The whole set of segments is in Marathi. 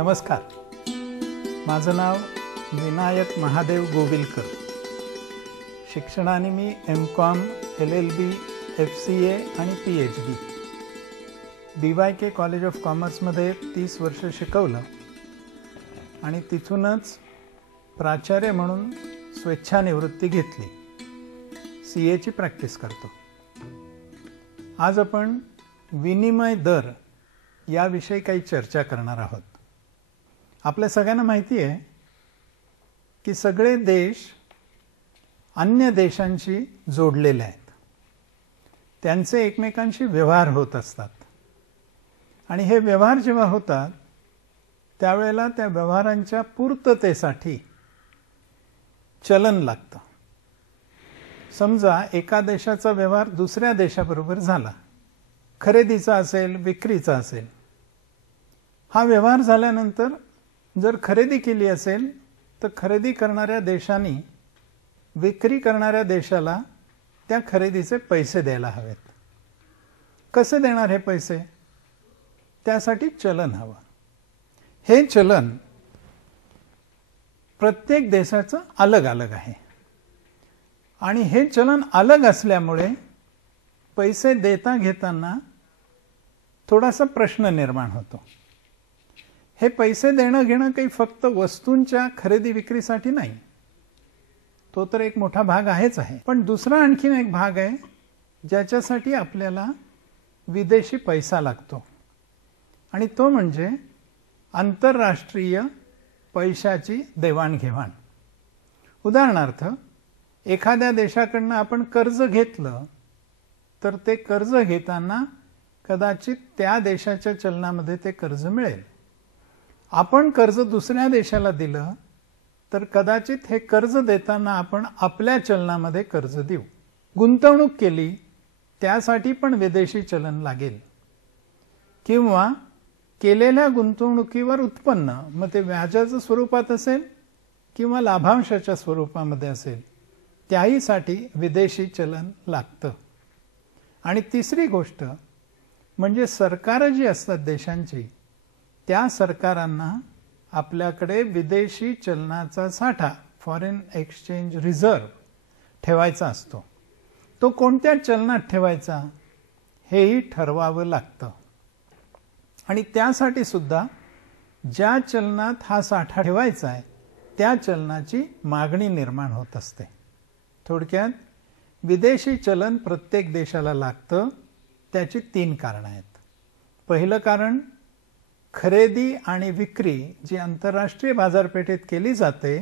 नमस्कार. माझं नाव विनायक महादेव गोविलकर. शिक्षणाने मी M.Com, LLB, FCA आणि PhD BYK कॉलेज ऑफ कॉमर्समध्ये 30 वर्ष शिकवलं आणि तिथूनच प्राचार्य म्हणून स्वेच्छानिवृत्ती घेतली. CA ची प्रॅक्टिस करतो. आज आपण विनिमय दर याविषयी काही चर्चा करणार आहोत. आपल्या सगळ्यांना माहिती आहे की सगळे देश अन्य देशांशी जोडलेले आहेत. त्यांचे एकमेकांशी व्यवहार होत असतात आणि हे व्यवहार जेव्हा होतात त्यावेळेला त्या व्यवहारांच्या पूर्ततेसाठी चलन लागतं. समजा एका देशाचा व्यवहार दुसऱ्या देशाबरोबर झाला, खरेदीचा असेल, विक्रीचा असेल. हा व्यवहार झाल्यानंतर जर खरेदी केली असेल तर खरेदी करणाऱ्या देशाने विक्री करणाऱ्या देशाला त्या खरेदीचे पैसे द्यायला हवेत. कसे देणार हे पैसे? त्यासाठी चलन हवं. हे चलन प्रत्येक देशाचं अलग अलग आहे आणि हे चलन अलग असल्यामुळे पैसे देता घेताना थोडासा प्रश्न निर्माण होतो. हे पैसे देणं घेणं काही फक्त वस्तूंच्या खरेदी विक्रीसाठी नाही, तो तर एक मोठा भाग आहेच आहे, पण दुसरा आणखीन एक भाग आहे ज्याच्यासाठी आपल्याला विदेशी पैसा लागतो आणि तो म्हणजे आंतरराष्ट्रीय पैशाची देवाणघेवाण. उदाहरणार्थ, एखाद्या देशाकडनं आपण कर्ज घेतलं तर ते कर्ज घेताना कदाचित त्या देशाच्या चलनामध्ये ते कर्ज मिळेल. आपण कर्ज दुसऱ्या देशाला दिलं तर कदाचित हे कर्ज देताना आपण आपल्या चलनामध्ये कर्ज देऊ. गुंतवणूक केली त्यासाठी पण विदेशी चलन लागेल किंवा केलेल्या गुंतवणुकीवर उत्पन्न, मग ते व्याजाच्या स्वरूपात असेल किंवा लाभांशाच्या स्वरूपामध्ये असेल, त्याहीसाठी विदेशी चलन लागतं. आणि तिसरी गोष्ट म्हणजे सरकारं जी असतात देशांची, त्या सरकारांना आपल्याकडे विदेशी चलनाचा साठा, फॉरेन एक्सचेंज रिझर्व ठेवायचा असतो. तो कोणत्या चलनात ठेवायचा हेही ठरवावं लागतं आणि त्यासाठी सुद्धा ज्या चलनात हा साठा ठेवायचा आहे त्या चलनाची मागणी निर्माण होत असते. थोडक्यात विदेशी चलन प्रत्येक देशाला लागतं. त्याची 3 कारणं आहेत. पहिलं कारण, खरेदी आणि विक्री जी आंतरराष्ट्रीय बाजारपेठेत केली जाते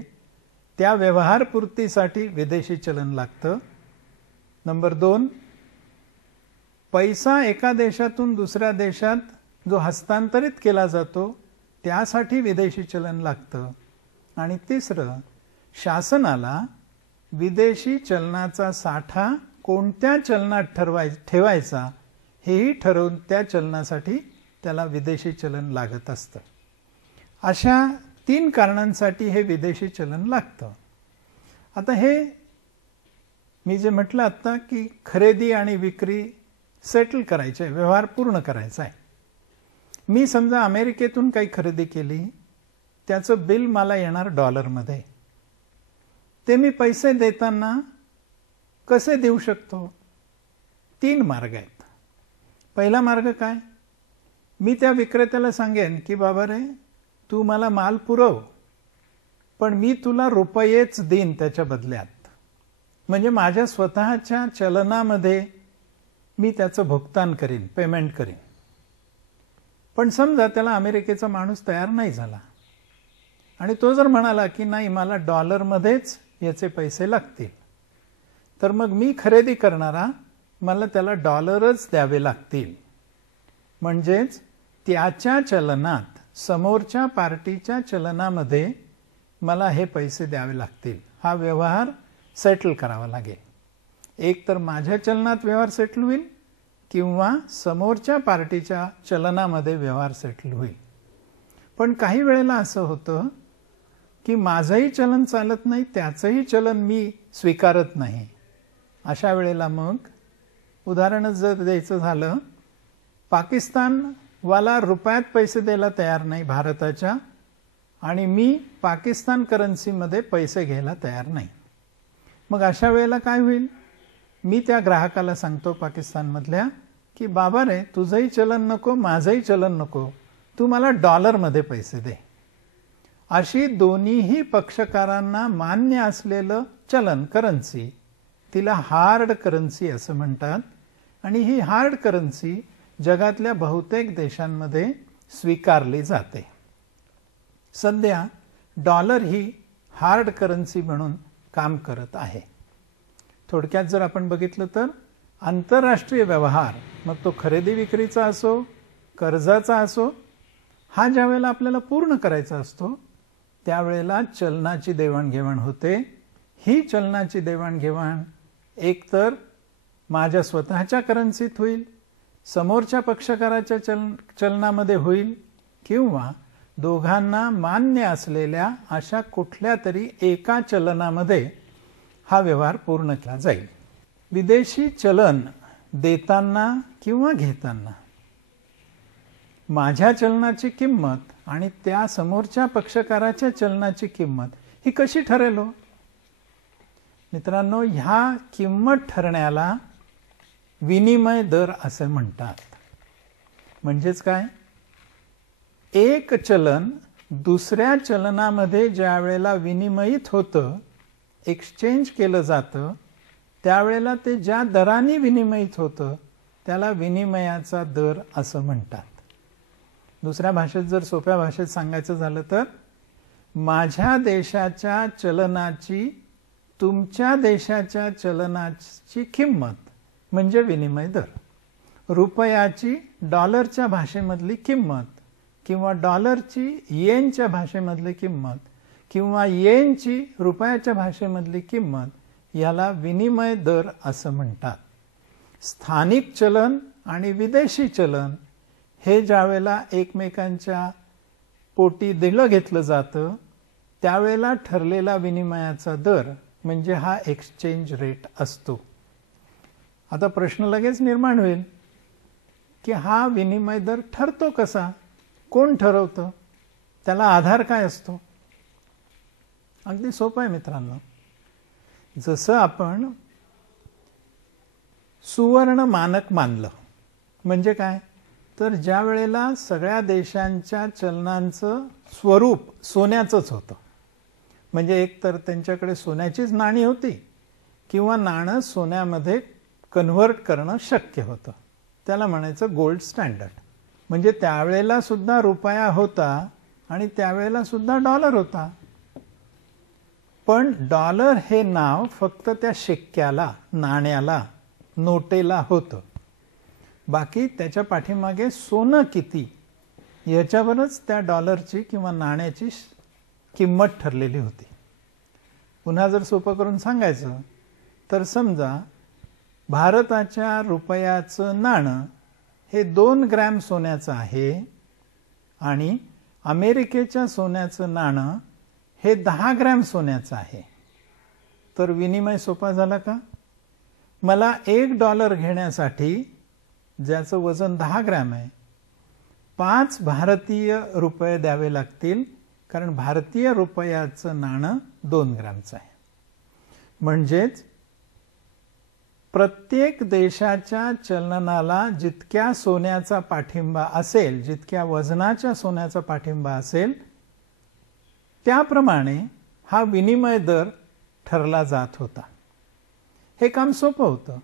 त्या व्यवहारपूर्तीसाठी विदेशी चलन लागतं. नंबर 2, पैसा एका देशातून दुसऱ्या देशात जो हस्तांतरित केला जातो त्यासाठी विदेशी चलन लागतं. आणि तिसरं, शासनाला विदेशी चलनाचा साठा कोणत्या चलनात ठेवायचा हेही ठरवून त्या चलनासाठी त्याला विदेशी चलन लागत असतं. अशा 3 कारणांसाठी हे विदेशी चलन लागतं. आता हे मी जे म्हटलं आता की खरेदी आणि विक्री सेटल करायचे आहे, व्यवहार पूर्ण करायचा आहे. मी समजा अमेरिकेतून काही खरेदी केली, त्याचं बिल मला येणार डॉलरमध्ये. ते मी पैसे देताना कसे देऊ शकतो? 3 मार्ग आहेत. पहिला मार्ग काय? मी त्या विक्रेत्याला सांगेन की बाबा रे, तू मला माल पुरव, पण मी तुला रुपयेच देईन त्याच्या बदल्यात. म्हणजे माझ्या स्वतःच्या चलनामध्ये मी त्याचं भुगतान करीन, पेमेंट करीन. पण समजा त्याला अमेरिकेचा माणूस तयार नाही झाला आणि तो जर म्हणाला की नाही, मला डॉलरमध्येच याचे पैसे लागतील, तर मग मी खरेदी करणारा मला त्याला डॉलरच द्यावे लागतील. म्हणजेच त्याच्या चलनात, समोरच्या पार्टीच्या चलनामध्ये मला हे पैसे द्यावे लागतील. हा व्यवहार सेटल करावा लागेल. एक तर माझ्या चलनात व्यवहार सेटल होईल किंवा समोरच्या पार्टीच्या चलनामध्ये व्यवहार सेटल होईल. पण काही वेळेला असं होतं की माझंही चलन चालत नाही, त्याचंही चलन मी स्वीकारत नाही. अशा वेळेला मग उदाहरण जर द्यायचं झालं, पाकिस्तान वाला रुपयात पैसे द्यायला तयार नाही भारताच्या, आणि मी पाकिस्तान करन्सीमध्ये पैसे घ्यायला तयार नाही. मग अशा वेळेला काय होईल? मी त्या ग्राहकाला सांगतो पाकिस्तानमधल्या की बाबा रे, तुझंही चलन नको, माझंही चलन नको, तू मला डॉलरमध्ये पैसे दे. अशी दोन्हीही पक्षकारांना मान्य असलेलं चलन, करन्सी, तिला हार्ड करन्सी असं म्हणतात. आणि ही हार्ड करन्सी जगातल्या बहुतेक देशांमध्ये स्वीकारली जाते. सध्या डॉलर ही हार्ड करन्सी म्हणून काम करत आहे. थोडक्यात जर आपण बघितलं तर आंतरराष्ट्रीय व्यवहार, मग तो खरेदी विक्रीचा असो, कर्जाचा असो, हा ज्या वेळेला आपल्याला पूर्ण करायचा असतो त्यावेळेला चलनाची देवाणघेवाण होते. ही चलनाची देवाणघेवाण एकतर माझ्या स्वतःच्या करन्सीत होईल, समोरच्या पक्षकाराच्या चलनामध्ये होईल, किंवा दोघांना मान्य असलेल्या अशा कुठल्या तरी एका चलनामध्ये हा व्यवहार पूर्ण केला जाईल. विदेशी चलन देताना किंवा घेताना माझ्या चलनाची किंमत आणि त्या समोरच्या पक्षकाराच्या चलनाची किंमत ही कशी ठरेल? मित्रांनो, ह्या किंमत ठरण्याला विनिमय दर असे म्हणतात. म्हणजेच काय? एक चलन दुसऱ्या चलनामध्ये ज्या वेळेला विनिमयित होतं, एक्सचेंज केलं जातं, त्यावेळेला ते ज्या दराने विनिमयित होतं त्याला विनिमयाचा दर असं म्हणतात. दुसऱ्या भाषेत जर सोप्या भाषेत सांगायचं झालं तर माझ्या देशाच्या चलनाची तुमच्या देशाच्या चलनाची किंमत म्हणजे विनिमय दर. रुपयाची डॉलरच्या भाषेमधली किंमत, किंवा डॉलरची येनच्या भाषेमधली किंमत, किंवा येनची रुपयाच्या भाषेमधली किंमत, याला विनिमय दर असं म्हणतात. स्थानिक चलन आणि विदेशी चलन हे ज्यावेळेला एकमेकांच्या पोटी दिलं घेतलं जातं त्यावेळेला ठरलेला विनिमयाचा दर म्हणजे हा एक्सचेंज रेट असतो. आता प्रश्न लगेच निर्माण होईल की हा विनिमय दर ठरतो कसा? कोण ठरवतं? त्याला आधार काय असतो? अगदी सोपं आहे मित्रांनो. जसं आपण सुवर्ण मानक मानलं म्हणजे काय? तर ज्या वेळेला सगळ्या देशांच्या चलनांचं स्वरूप सोन्याचंच होतं, म्हणजे एक तर त्यांच्याकडे सोन्याचीच नाणी होती किंवा नाणं सोन्यामध्ये कन्व्हर्ट करणं शक्य होतं, त्याला म्हणायचं गोल्ड स्टँडर्ड. म्हणजे त्यावेळेला सुद्धा रुपया होता आणि त्यावेळेला सुद्धा डॉलर होता. पण डॉलर हे नाव फक्त त्या शिक्क्याला, नाण्याला, नोटेला होतं. बाकी त्याच्या पाठीमागे सोनं किती याच्यावरच त्या डॉलरची किंवा नाण्याची किंमत ठरलेली होती. पुन्हा जर सोपं करून सांगायचं तर समजा भारताच्या रुपयाचं नाणं हे 2 ग्रॅम सोन्याचं आहे आणि अमेरिकेच्या सोन्याचं नाणं हे 10 ग्रॅम सोन्याचं आहे. तर विनिमय सोपा झाला का? मला $1 घेण्यासाठी ज्याचं वजन 10 ग्रॅम आहे 5 भारतीय रुपये द्यावे लागतील, कारण भारतीय रुपयाचं नाणं 2 ग्रॅमचं आहे. म्हणजेच प्रत्येक देशाच्या चलनाला जितक्या सोन्याचा पाठिंबा असेल, जितक्या वजनाच्या सोन्याचा पाठिंबा असेल, त्याप्रमाणे हा विनिमय दर ठरला जात होता. हे काम सोपं होतं,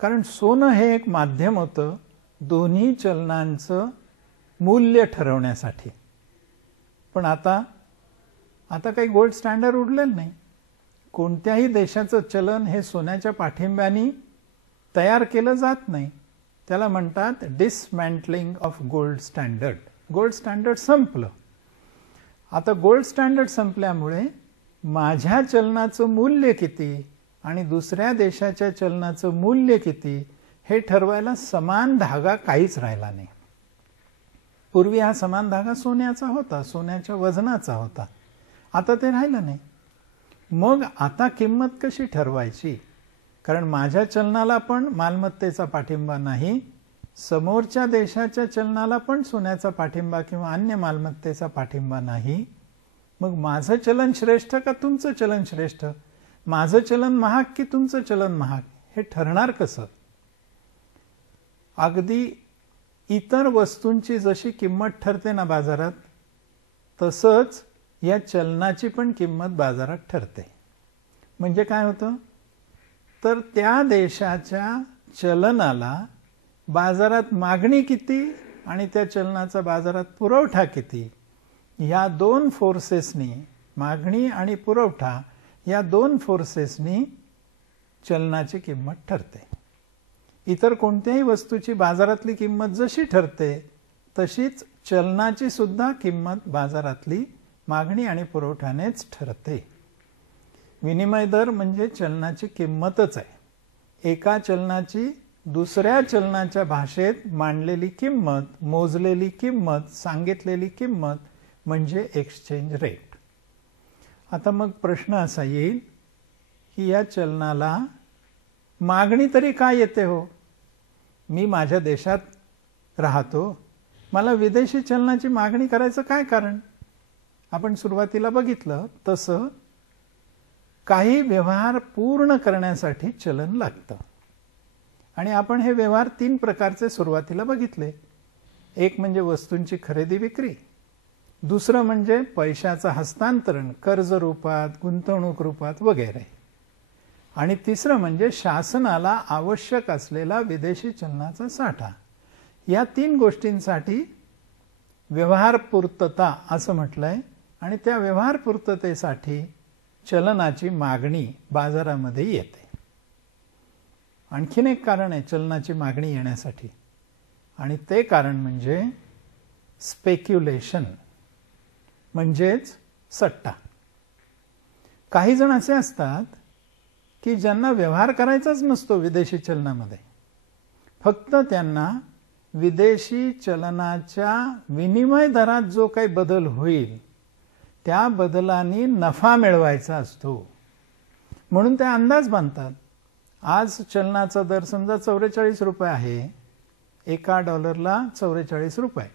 कारण सोनं हे एक माध्यम होतं दोन्ही चलनांचं मूल्य ठरवण्यासाठी. पण आता काही गोल्ड स्टँडर्ड उरलेलं नाही. कोणत्याही देशाचं चलन हे सोन्याच्या पाठिंब्याने तयार केलं जात नाही. त्याला म्हणतात dismantling of gold standard. Gold standard संपलं. आता गोल्ड स्टँडर्ड संपल्यामुळे माझ्या चलनाचं मूल्य किती आणि दुसऱ्या देशाच्या चलनाचं मूल्य किती हे ठरवायला समान धागा काहीच राहिला नाही. पूर्वी हा समान धागा सोन्याचा होता, सोन्याच्या वजनाचा होता. आता ते राहिलं नाही. मग आता किंमत कशी ठरवायची? कारण माझ्या चलनाला पण मालमत्तेचा पाठिंबा नाही, समोरच्या देशाच्या चलनाला पण सोन्याचा पाठिंबा किंवा अन्य मालमत्तेचा पाठिंबा नाही, मग माझं चलन श्रेष्ठ का तुमचं चलन श्रेष्ठ, माझं चलन महाग की तुमचं चलन महाग, हे ठरणार कसं? अगदी इतर वस्तूंची जशी किंमत ठरते ना बाजारात, तसंच या चलनाची पण किंमत बाजारात ठरते. म्हणजे काय होतं, तर त्या देशाच्या चलनाला बाजारात मागणी किती आणि त्या चलनाचा बाजारात पुरवठा किती, या दोन फोर्सेसनी, मागणी आणि पुरवठा या दोन फोर्सेसनी चलनाची किंमत ठरते. इतर कोणत्याही वस्तूची बाजारातली किंमत जशी ठरते तशीच चलनाची सुद्धा किंमत बाजारातली मागणी आणि पुरवठ्यानेच ठरते. विनिमय दर म्हणजे चलनाची किंमतच आहे. एका चलनाची दुसऱ्या चलनाच्या भाषेत मांडलेली किंमत, मोजलेली किंमत, सांगितलेली किंमत म्हणजे एक्सचेंज रेट. आता मग प्रश्न असा येईल की या चलनाला मागणी तरी काय येते हो? मी माझ्या देशात राहतो, मला विदेशी चलनाची मागणी करायचं काय कारण? आपण सुरुवातीला बघितलं तसं काही व्यवहार पूर्ण करण्यासाठी चलन लागतं आणि आपण हे व्यवहार 3 प्रकारचे सुरुवातीला बघितले. एक म्हणजे वस्तूंची खरेदी विक्री, दुसरं म्हणजे पैशाचं हस्तांतरण कर्ज रूपात, गुंतवणूक रूपात वगैरे, आणि तिसरं म्हणजे शासनाला आवश्यक असलेला विदेशी चलनाचा साठा. या 3 गोष्टींसाठी व्यवहार पूर्तता असं म्हटलंय आणि त्या व्यवहार पूर्ततेसाठी चलनाची मागणी बाजारामध्ये येते. आणखीन एक कारण आहे चलनाची मागणी येण्यासाठी, आणि ते कारण म्हणजे स्पेक्युलेशन, म्हणजेच सट्टा. काही जण असे असतात की ज्यांना व्यवहार करायचाच नसतो विदेशी चलनामध्ये, फक्त त्यांना विदेशी चलनाच्या विनिमय दरात जो काही बदल होईल त्या बदलाने नफा मिळवायचा असतो. म्हणून ते अंदाज बांधतात. आज चलनाचा दर समजा 44 रुपये आहे, एका डॉलरला 44 रुपये.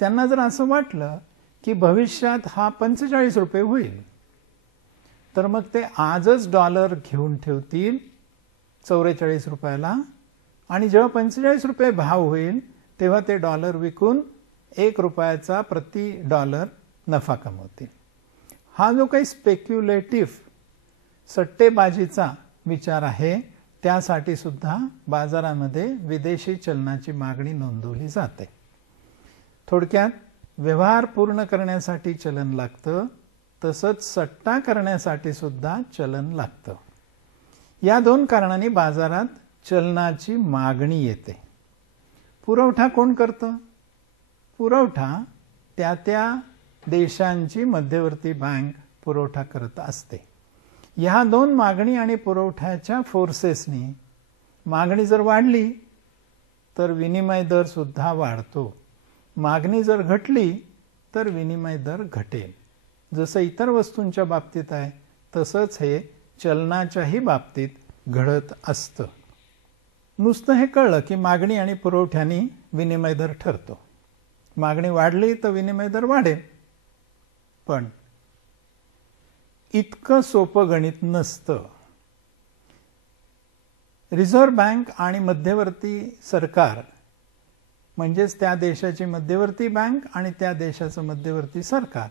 त्यांना जर असं वाटलं की भविष्यात हा 45 रुपये होईल, तर मग ते आजच डॉलर घेऊन ठेवतील 44 रुपयाला, आणि जेव्हा 45 रुपये भाव होईल तेव्हा ते डॉलर विकून 1 रुपयाचा प्रति डॉलर नफा कमवतील. हा जो काही स्पेक्युलेटिव्ह सट्टेबाजीचा विचार आहे, त्यासाठी सुद्धा बाजारामध्ये विदेशी चलनाची मागणी नोंदवली जाते. थोडक्यात व्यवहार पूर्ण करण्यासाठी चलन लागतं, तसंच सट्टा करण्यासाठी सुद्धा चलन लागतं. या 2 कारणांनी बाजारात चलनाची मागणी येते. पुरवठा कोण करतं? पुरवठा त्या देशांची मध्यवर्ती बँक पुरवठा करत असते. ह्या 2 मागणी आणि पुरवठ्याच्या फोर्सेसनी मागणी जर वाढली तर विनिमय दर सुद्धा वाढतो, मागणी जर घटली तर विनिमय दर घटेल. जसं इतर वस्तूंच्या बाबतीत आहे तसंच हे चलनाच्याही बाबतीत घडत असतं. नुसतं हे कळलं की मागणी आणि पुरवठ्याने विनिमय दर ठरतो. मागणी वाढली तर विनिमय दर वाढेल, पण इतकं सोपं गणित नसतं. रिझर्व्ह बँक आणि मध्यवर्ती सरकार, म्हणजेच त्या देशाची मध्यवर्ती बँक आणि त्या देशाचं मध्यवर्ती सरकार,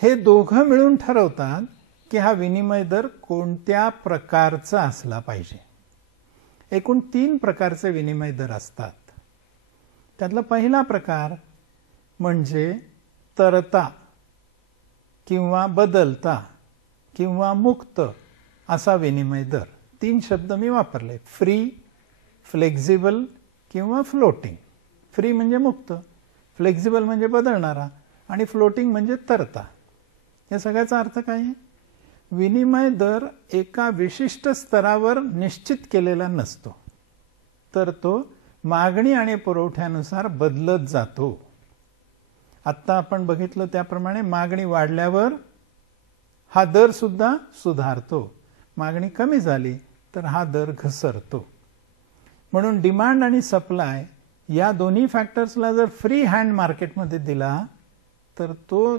हे दोघं मिळून ठरवतात की हा विनिमय दर कोणत्या प्रकारचा असला पाहिजे. एकूण 3 प्रकारचे विनिमय दर असतात. त्यातला पहिला प्रकार म्हणजे तरता किंवा बदलता किंवा मुक्त असा विनिमय दर. 3 शब्द मी वापरले: फ्री, फ्लेक्झिबल किंवा फ्लोटिंग. फ्री म्हणजे मुक्त, फ्लेक्झिबल म्हणजे बदलणारा, आणि फ्लोटिंग म्हणजे तरता. या सगळ्याचा अर्थ काय आहे? विनिमय दर एका विशिष्ट स्तरावर निश्चित केलेला नसतो, तर तो मागणी आणि पुरवठ्यानुसार बदलत जातो. आत्ता आपण बघितलं त्याप्रमाणे मागणी वाढल्यावर हा दर सुद्धा सुधारतो, मागणी कमी झाली तर हा दर घसरतो. म्हणून डिमांड आणि सप्लाय या दोन्ही फॅक्टर्सला जर फ्री हँड मार्केटमध्ये दिला तर तो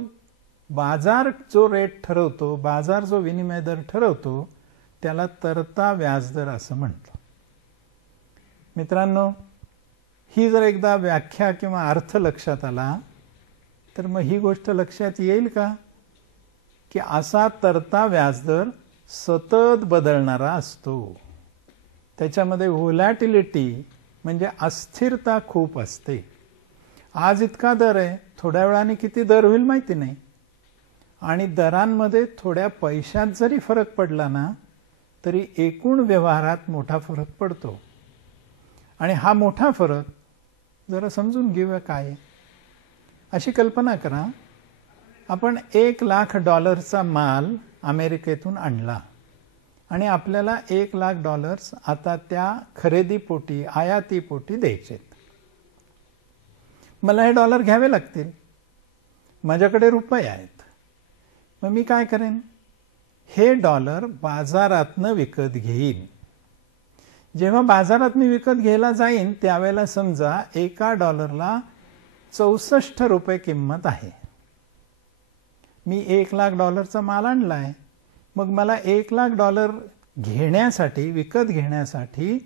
बाजार जो रेट ठरवतो, बाजार जो विनिमय दर ठरवतो, त्याला तरता व्याजदर असं म्हणतो. मित्रांनो, ही जर एकदा व्याख्या किंवा अर्थ लक्षात आला तर मग ही गोष्ट लक्षात येईल का की असा तरता व्याजदर सतत बदलणारा असतो. त्याच्यामध्ये व्होलॅटिलिटी म्हणजे अस्थिरता खूप असते. आज इतका दर आहे, थोड्या वेळाने किती दर होईल माहिती नाही. आणि दरांमध्ये थोड्या पैशात जरी फरक पडला ना तरी एकूण व्यवहारात मोठा फरक पडतो. आणि हा मोठा फरक जरा समजून घेऊया काय. अशी कल्पना करा, आपण $1,00,000 माल अमेरिकेतून आणला आणि आपल्याला $1,00,000 आता त्या खरेदीपोटी, आयातीपोटी द्यायचे. मला हे डॉलर घ्यावे लागतील, माझ्याकडे रुपये आहेत. मग मी काय करेन, हे डॉलर बाजारातनं विकत घेईन. जेव्हा बाजारात मी विकत घ्यायला जाईन त्यावेळेला समजा एका डॉलरला 64 रुपये किंमत आहे. मी $1,00,000 माल आणलाय, मग मला $1,00,000 घेण्यासाठी, विकत घेण्यासाठी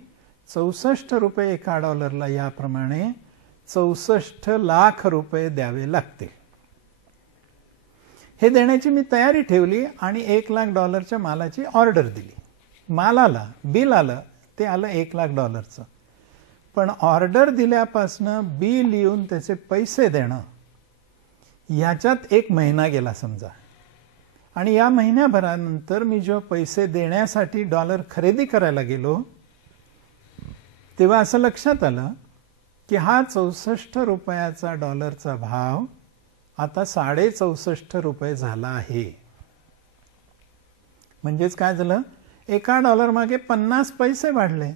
64 रुपये एका डॉलरला, याप्रमाणे 64 लाख रुपये द्यावे लागतील. हे देण्याची मी तयारी ठेवली आणि $1,00,000 मालाची ऑर्डर दिली. माल आला, बिल आलं, ते आलं $1,00,000. पण ऑर्डर दिल्यापासनं बिल लिहून त्याचे पैसे देणं याच्यात 1 महिना गेला समजा. आणि या महिन्याभरानंतर मी जेव्हा पैसे देण्यासाठी डॉलर खरेदी करायला गेलो तेव्हा असं लक्षात आलं की हा 64 रुपयाचा डॉलरचा भाव आता 64.5 रुपये झाला आहे. म्हणजेच काय झालं, एका डॉलर मागे 50 पैसे वाढले.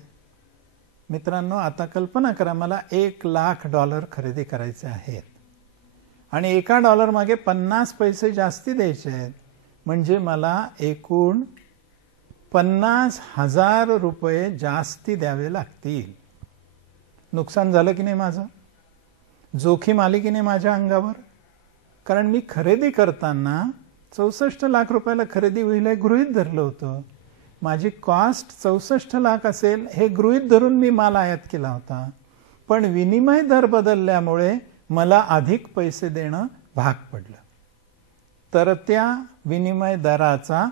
मित्रांनो, आता कल्पना करा, मला $1,00,000 खरेदी करायचे आहेत आणि एका डॉलर मागे 50 पैसे जास्ती द्यायचे आहेत. म्हणजे मला एकूण 50,000 रुपये जास्ती द्यावे लागतील. नुकसान झालं की नाही माझं, जोखीम आली की नाही माझ्या अंगावर. कारण मी खरेदी करताना 64 लाख रुपयाला खरेदी होईल हे गृहीत धरलं होतं. माझी कॉस्ट 64 लाख असेल हे गृहीत धरून मी माल आयात केला होता. पण विनिमय दर बदलल्यामुळे मला अधिक पैसे देणं भाग पडलं. तर त्या विनिमय दराचा,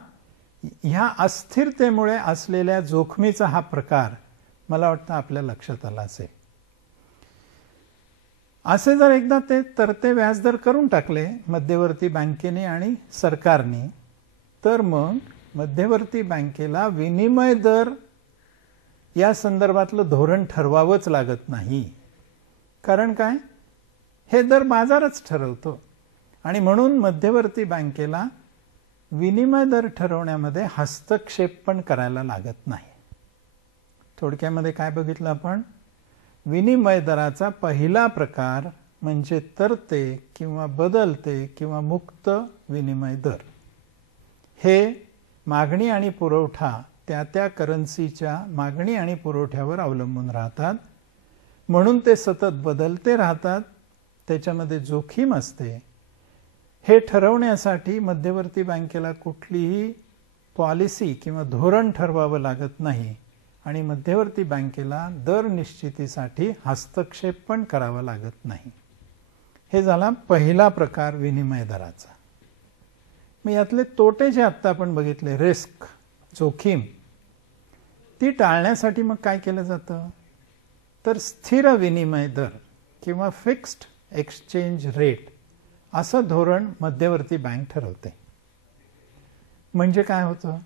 ह्या अस्थिरतेमुळे असलेल्या जोखमीचा हा प्रकार मला वाटतं आपल्या लक्षात आला असेल. असे जर एकदा ते तरते व्याजदर करून टाकले मध्यवर्ती बँकेने आणि सरकारने, तर मग मध्यवर्ती बँकेला विनिमय दर या संदर्भातलं धोरण ठरवावंच लागत नाही. कारण काय, हे दर बाजारच ठरवतो. आणि म्हणून मध्यवर्ती बँकेला विनिमय दर ठरवण्यामध्ये हस्तक्षेप पण करायला लागत नाही. थोडक्यामध्ये काय बघितलं आपण, विनिमय दराचा पहिला प्रकार म्हणजे तरते किंवा बदलते किंवा मुक्त विनिमय दर. हे मागणी आणि पुरवठा त्या त्या करन्सीच्या मागणी आणि पुरवठ्यावर अवलंबून राहतात. म्हणून ते सतत बदलते राहतात, त्याच्यामध्ये जोखीम असते. हे ठरवण्यासाठी मध्यवर्ती बँकेला कुठलीही पॉलिसी किंवा धोरण ठरवावं लागत नाही आणि मध्यवर्ती बँकेला दर निश्चितीसाठी हस्तक्षेप पण करावा लागत नाही. हे झाला पहिला प्रकार विनिमय दराचा. मग यातले तोटे जे आत्ता आपण बघितले, रिस्क, जोखीम, ती टाळण्यासाठी मग काय केलं जातं, तर स्थिर विनिमय दर किंवा फिक्स्ड एक्सचेंज रेट असं धोरण मध्यवर्ती बँक ठरवते. म्हणजे काय होतं,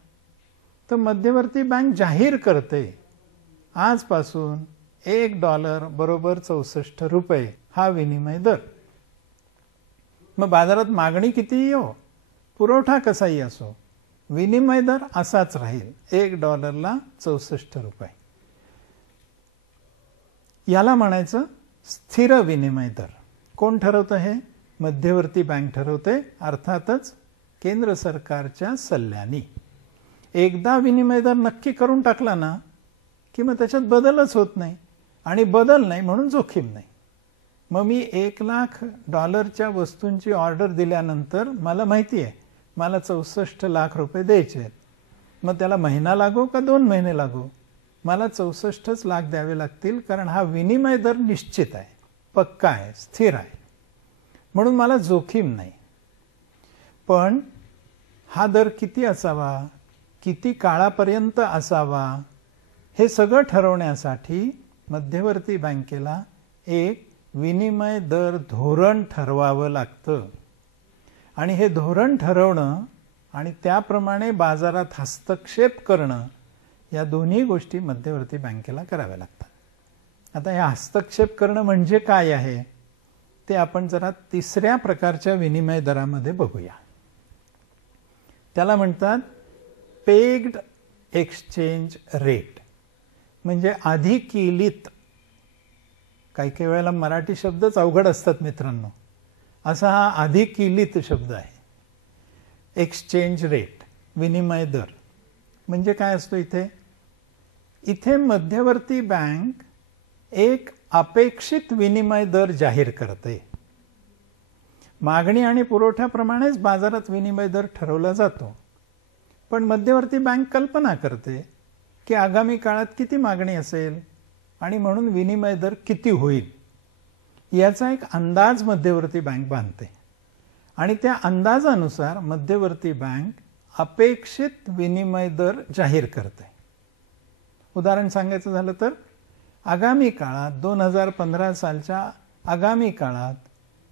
तर मध्यवर्ती बँक जाहीर करते आजपासून $1 बरोबर 64 रुपये हा विनिमय दर. मग बाजारात मागणी कितीही हो, पुरवठा कसाही असो, विनिमय दर असाच राहील, $1 64 रुपये. याला म्हणायचं स्थिर विनिमय दर. कोण ठरवतं हे, मध्यवर्ती बँक ठरवते, अर्थातच केंद्र सरकारच्या सल्ल्याने. एकदा विनिमय दर नक्की करून टाकला ना की मग त्याच्यात बदलच होत नाही. आणि बदल नाही म्हणून जोखीम नाही. मग मी $1,00,000 वस्तूंची ऑर्डर दिल्यानंतर मला माहिती आहे मला 64 लाख रुपये द्यायचे आहेत. मग त्याला महिना लागो का 2 महिने लागो, मला 64 लाख द्यावे लागतील, कारण हा विनिमय दर निश्चित आहे, पक्का आहे, स्थिर आहे, म्हणून मला जोखीम नाही. पण हा दर किती असावा, किती काळापर्यंत असावा, हे सगळं ठरवण्यासाठी मध्यवर्ती बँकेला एक विनिमय दर धोरण ठरवावं लागतं. आणि हे धोरण ठरवणं आणि त्याप्रमाणे बाजारात हस्तक्षेप करणं, या दोन्ही गोष्टी मध्यवर्ती बँकेला कराव्या लागतात. आता या हस्तक्षेप करणं म्हणजे काय आहे ते आपण जरा तिसऱ्या प्रकारच्या विनिमय दरामध्ये बघूया. त्याला म्हणतात पेग्ड एक्सचेंज रेट, म्हणजे अधिकिलित. काही काही वेळेला मराठी शब्दच अवघड असतात मित्रांनो, असा हा अधिकिलित शब्द आहे. एक्सचेंज रेट, विनिमय दर म्हणजे काय असतो इथे? इथे मध्यवर्ती बँक एक अपेक्षित विनिमय दर जाहीर करते. मागणी आणि पुरवठ्याप्रमाणेच बाजारात विनिमय दर ठरवला जातो. पण मध्यवर्ती बँक कल्पना करते की आगामी काळात किती मागणी असेल आणि म्हणून विनिमय दर किती होईल, याचा एक अंदाज मध्यवर्ती बँक बांधते. आणि त्या अंदाजानुसार मध्यवर्ती बँक अपेक्षित विनिमय दर जाहीर करते. उदाहरण सांगायचं झालं तर आगामी काळात 2015 सालच्या आगामी काळात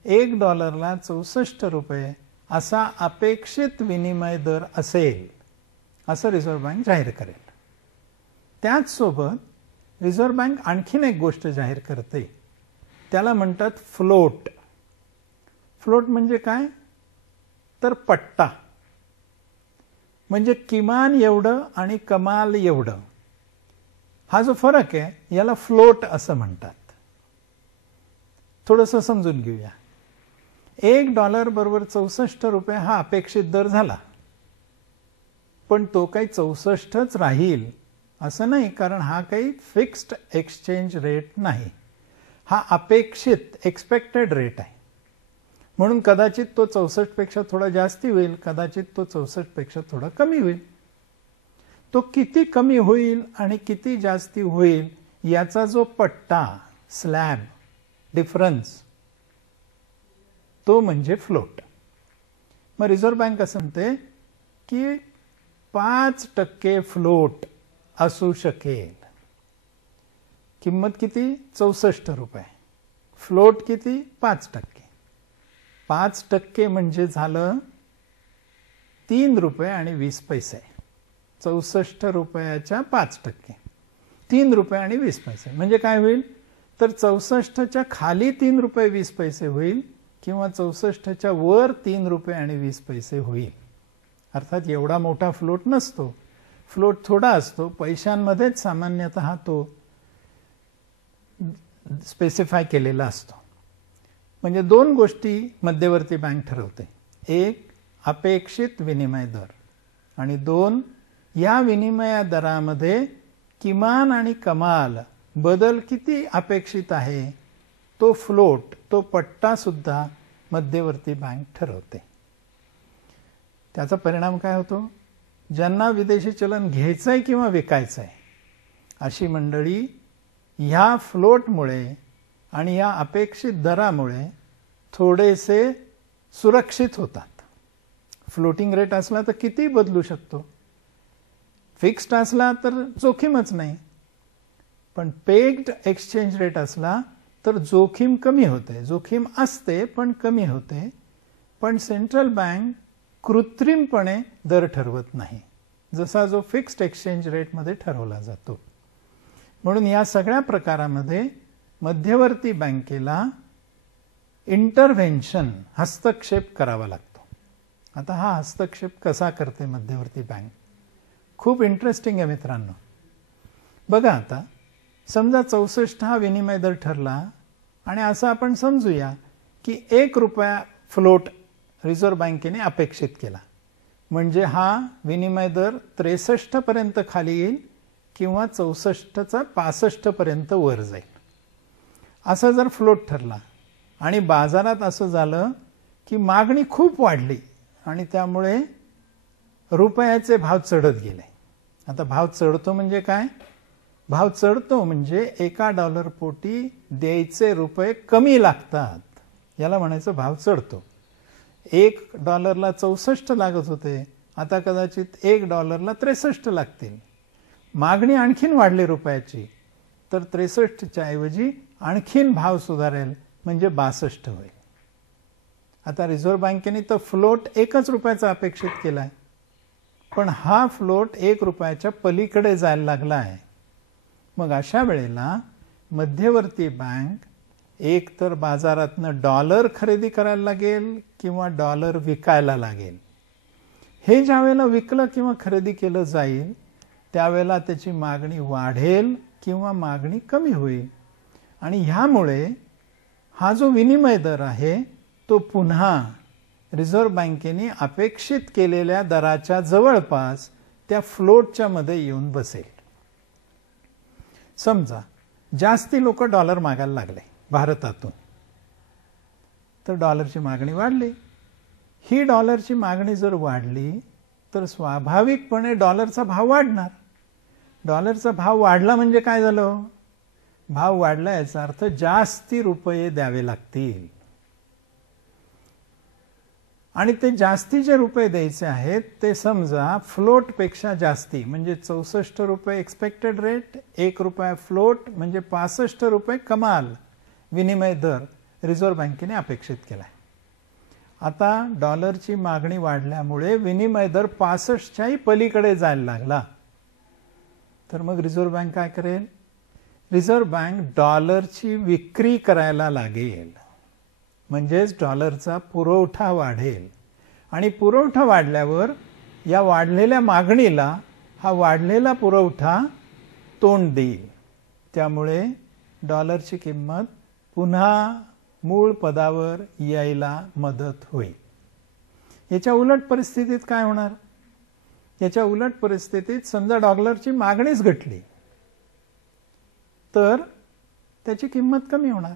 $1 64 रुपये असा अपेक्षित विनिमय दर असेल, असं रिझर्व्ह बँक जाहीर करेल. त्याचसोबत रिझर्व्ह बँक आणखीन एक गोष्ट जाहीर करते, त्याला म्हणतात फ्लोट. फ्लोट म्हणजे काय? तर पट्टा, म्हणजे किमान एवढं आणि कमाल एवढं, हा जो फरक आहे याला फ्लोट असं म्हणतात. थोडंसं समजून घेऊया. $1 बरोबर 64 रुपये हा अपेक्षित दर झाला, पण तो काही 64च राहील असं नाही, कारण हा काही फिक्स्ड एक्सचेंज रेट नाही, हा अपेक्षित एक्सपेक्टेड रेट आहे. म्हणून कदाचित तो 64 पेक्षा थोडा जास्ती होईल, कदाचित तो 64 पेक्षा थोडा कमी होईल. तो किती कमी होईल आणि किती जास्ती होईल याचा जो पट्टा, स्लॅब, डिफरन्स, तो म्हणजे फ्लोट. मग रिझर्व्ह बँक असं म्हणते की 5% फ्लोट असू शकेल. किंमत किती? 64 रुपये. फ्लोट किती? 5%. 5% म्हणजे झालं ₹3.20. 64 रुपयाच्या 5%, ₹3.20. म्हणजे काय होईल? तर 64च्या खाली ₹3.20 होईल किंवा 64च्या वर ₹3.20 होईल. अर्थात एवढा मोठा फ्लोट नसतो, फ्लोट थोडा असतो, पैशांमध्येच सामान्यतः तो स्पेसिफाय केलेला असतो. म्हणजे 2 गोष्टी मध्यवर्ती बँक ठरवते, एक अपेक्षित विनिमय दर आणि 2 या विनिमय दरामध्ये किमान आणि कमाल बदल किती अपेक्षित आहे, तो फ्लोट, तो पट्टा सुद्धा मध्यवर्ती बँक ठरवते. त्याचा परिणाम काय होतो? ज्यांना विदेशी चलन घ्यायचंय किंवा विकायचंय अशी मंडळी ह्या फ्लोटमुळे आणि या अपेक्षित दरामुळे थोडेसे सुरक्षित होतात. फ्लोटिंग रेट असला तर किती बदलू शकतो, फिक्स्ड असला तर जोखीमच नाही. पण पेग्ड एक्सचेंज रेट असला तर जोखीम कमी होते, जोखीम असते पण कमी होते. पण सेंट्रल बँक कृत्रिमपणे दर ठरवत नाही, जसा जो फिक्स्ड एक्सचेंज रेटमध्ये ठरवला जातो. म्हणून या सगळ्या प्रकारामध्ये मध्यवर्ती बँकेला इंटरव्हेन्शन, हस्तक्षेप करावा लागतो. आता हा हस्तक्षेप कसा करते मध्यवर्ती बँक? खूप इंटरेस्टिंग आहे मित्रांनो. बघा, आता समजा 64 हा विनिमय दर ठरला आणि असं आपण समजूया की ₹1 फ्लोट रिझर्व्ह बँकेने अपेक्षित केला, म्हणजे हा विनिमय दर 63 पर्यंत खाली येईल किंवा 64चा 65 पर्यंत वर जाईल. असा जर फ्लोट ठरला आणि बाजारात असं झालं की मागणी खूप वाढली आणि त्यामुळे रुपयाचे भाव चढत गेले. आता भाव चढतो म्हणजे काय? भाव चढतो म्हणजे एका डॉलर पोटी द्यायचे रुपये कमी लागतात, याला म्हणायचं भाव चढतो. $1 64 लागत होते, आता कदाचित $1 63 लागतील. मागणी आणखीन वाढली रुपयाची, तर 63च्या ऐवजी आणखीन भाव सुधारेल म्हणजे 62 होईल. आता रिझर्व्ह बँकेने तर फ्लोट ₹1 अपेक्षित केलाय, पण हा फ्लोट ₹1 पलीकडे जायला लागला आहे. मग अशा वेळेला मध्यवर्ती बँक एक तर बाजारातनं डॉलर खरेदी करायला लागेल किंवा डॉलर विकायला लागेल. हे ज्या वेळेला विकलं किंवा खरेदी केलं जाईल त्यावेळेला त्याची मागणी वाढेल किंवा मागणी कमी होईल आणि ह्यामुळे हा जो विनिमय दर आहे तो पुन्हा रिझर्व्ह बँकेने अपेक्षित केलेल्या दराच्या जवळपास त्या फ्लोटच्या मध्ये येऊन बसेल. समजा जास्ती लोक डॉलर मागायला लागले भारतातून, तर डॉलरची मागणी वाढली. ही डॉलरची मागणी जर वाढली तर स्वाभाविकपणे डॉलरचा भाव वाढणार. डॉलरचा भाव वाढला म्हणजे काय झालं? भाव वाढला याचा अर्थ जास्ती रुपये द्यावे लागतील आणि ते जास्तीचे रुपये द्यायचे आहेत ते समजा फ्लोट पेक्षा जास्ती म्हणजे ₹64 एक्सपेक्टेड रेट, ₹1 फ्लोट म्हणजे ₹65 कमाल विनिमय दर रिझर्व्ह बँकेने अपेक्षित केलाय. आता डॉलरची मागणी वाढल्यामुळे विनिमय दर 65च्याही पलीकडे जायला लागला, तर मग रिझर्व्ह बँक काय करेल? रिझर्व्ह बँक डॉलरची विक्री करायला लागेल, म्हणजेच डॉलरचा पुरवठा वाढेल आणि पुरवठा वाढल्यावर या वाढलेल्या मागणीला हा वाढलेला पुरवठा तोंड देईल. त्यामुळे डॉलरची किंमत पुन्हा मूळ पदावर यायला मदत होईल. याच्या उलट परिस्थितीत काय होणार? याच्या उलट परिस्थितीत समजा डॉलरची मागणीच घटली तर त्याची किंमत कमी होणार.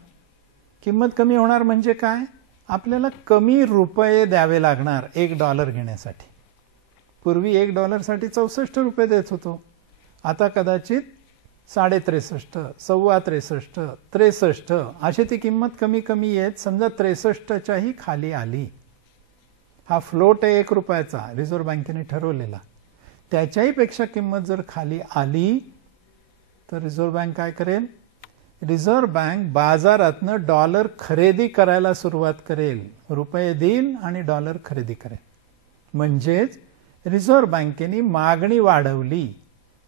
किंमत कमी होणार म्हणजे काय? आपल्याला कमी रुपये द्यावे लागणार $1 घेण्यासाठी. पूर्वी $1 64 रुपये देत होतो, आता कदाचित 63.5, 63.25, 63 अशी ती किंमत कमी कमी येत समजा 63च्याही खाली आली. हा फ्लोट आहे ₹1 रिझर्व्ह बँकेने ठरवलेला, त्याच्याही पेक्षा किंमत जर खाली आली तर रिझर्व्ह बँक काय करेल? रिझर्व्ह बँक बाजारातनं डॉलर खरेदी करायला सुरुवात करेल, रुपये देईल आणि डॉलर खरेदी करेल. म्हणजेच रिझर्व्ह बँकेने मागणी वाढवली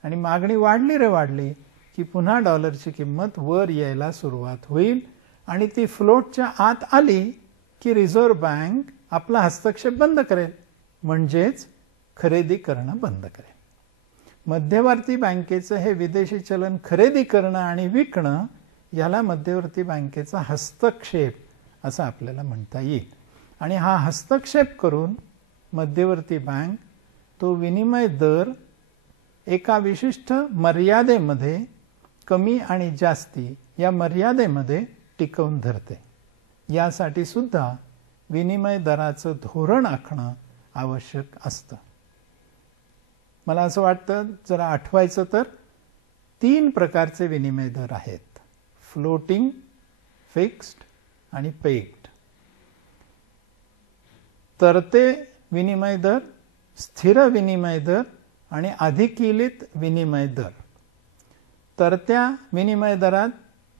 आणि मागणी वाढली की पुन्हा डॉलरची किंमत वर यायला सुरुवात होईल आणि ती फ्लोटच्या आत आली की रिझर्व्ह बँक आपला हस्तक्षेप बंद करेल, म्हणजेच खरेदी करणं बंद करेल. मध्यवर्ती बँकेचं हे विदेशी चलन खरेदी करणं आणि विकणं याला मध्यवर्ती बँकेचा हस्तक्षेप असं आपल्याला म्हणता येईल. आणि हा हस्तक्षेप करून मध्यवर्ती बँक तो विनिमय दर एका विशिष्ट मर्यादेमध्ये कमी आणि जास्ती या मर्यादेमध्ये टिकवून धरते. यासाठी सुद्धा विनिमय दराचं धोरण आखणं आवश्यक असतं. मला असं वाटतं जरा आठवायचं तर 3 प्रकारचे विनिमय दर आहेत: फ्लोटिंग, फिक्स्ड आणि पेग्ड. तरते विनिमय दर, स्थिर विनिमय दर आणि अधिकिलित विनिमय दर. तरत्या विनिमय दरात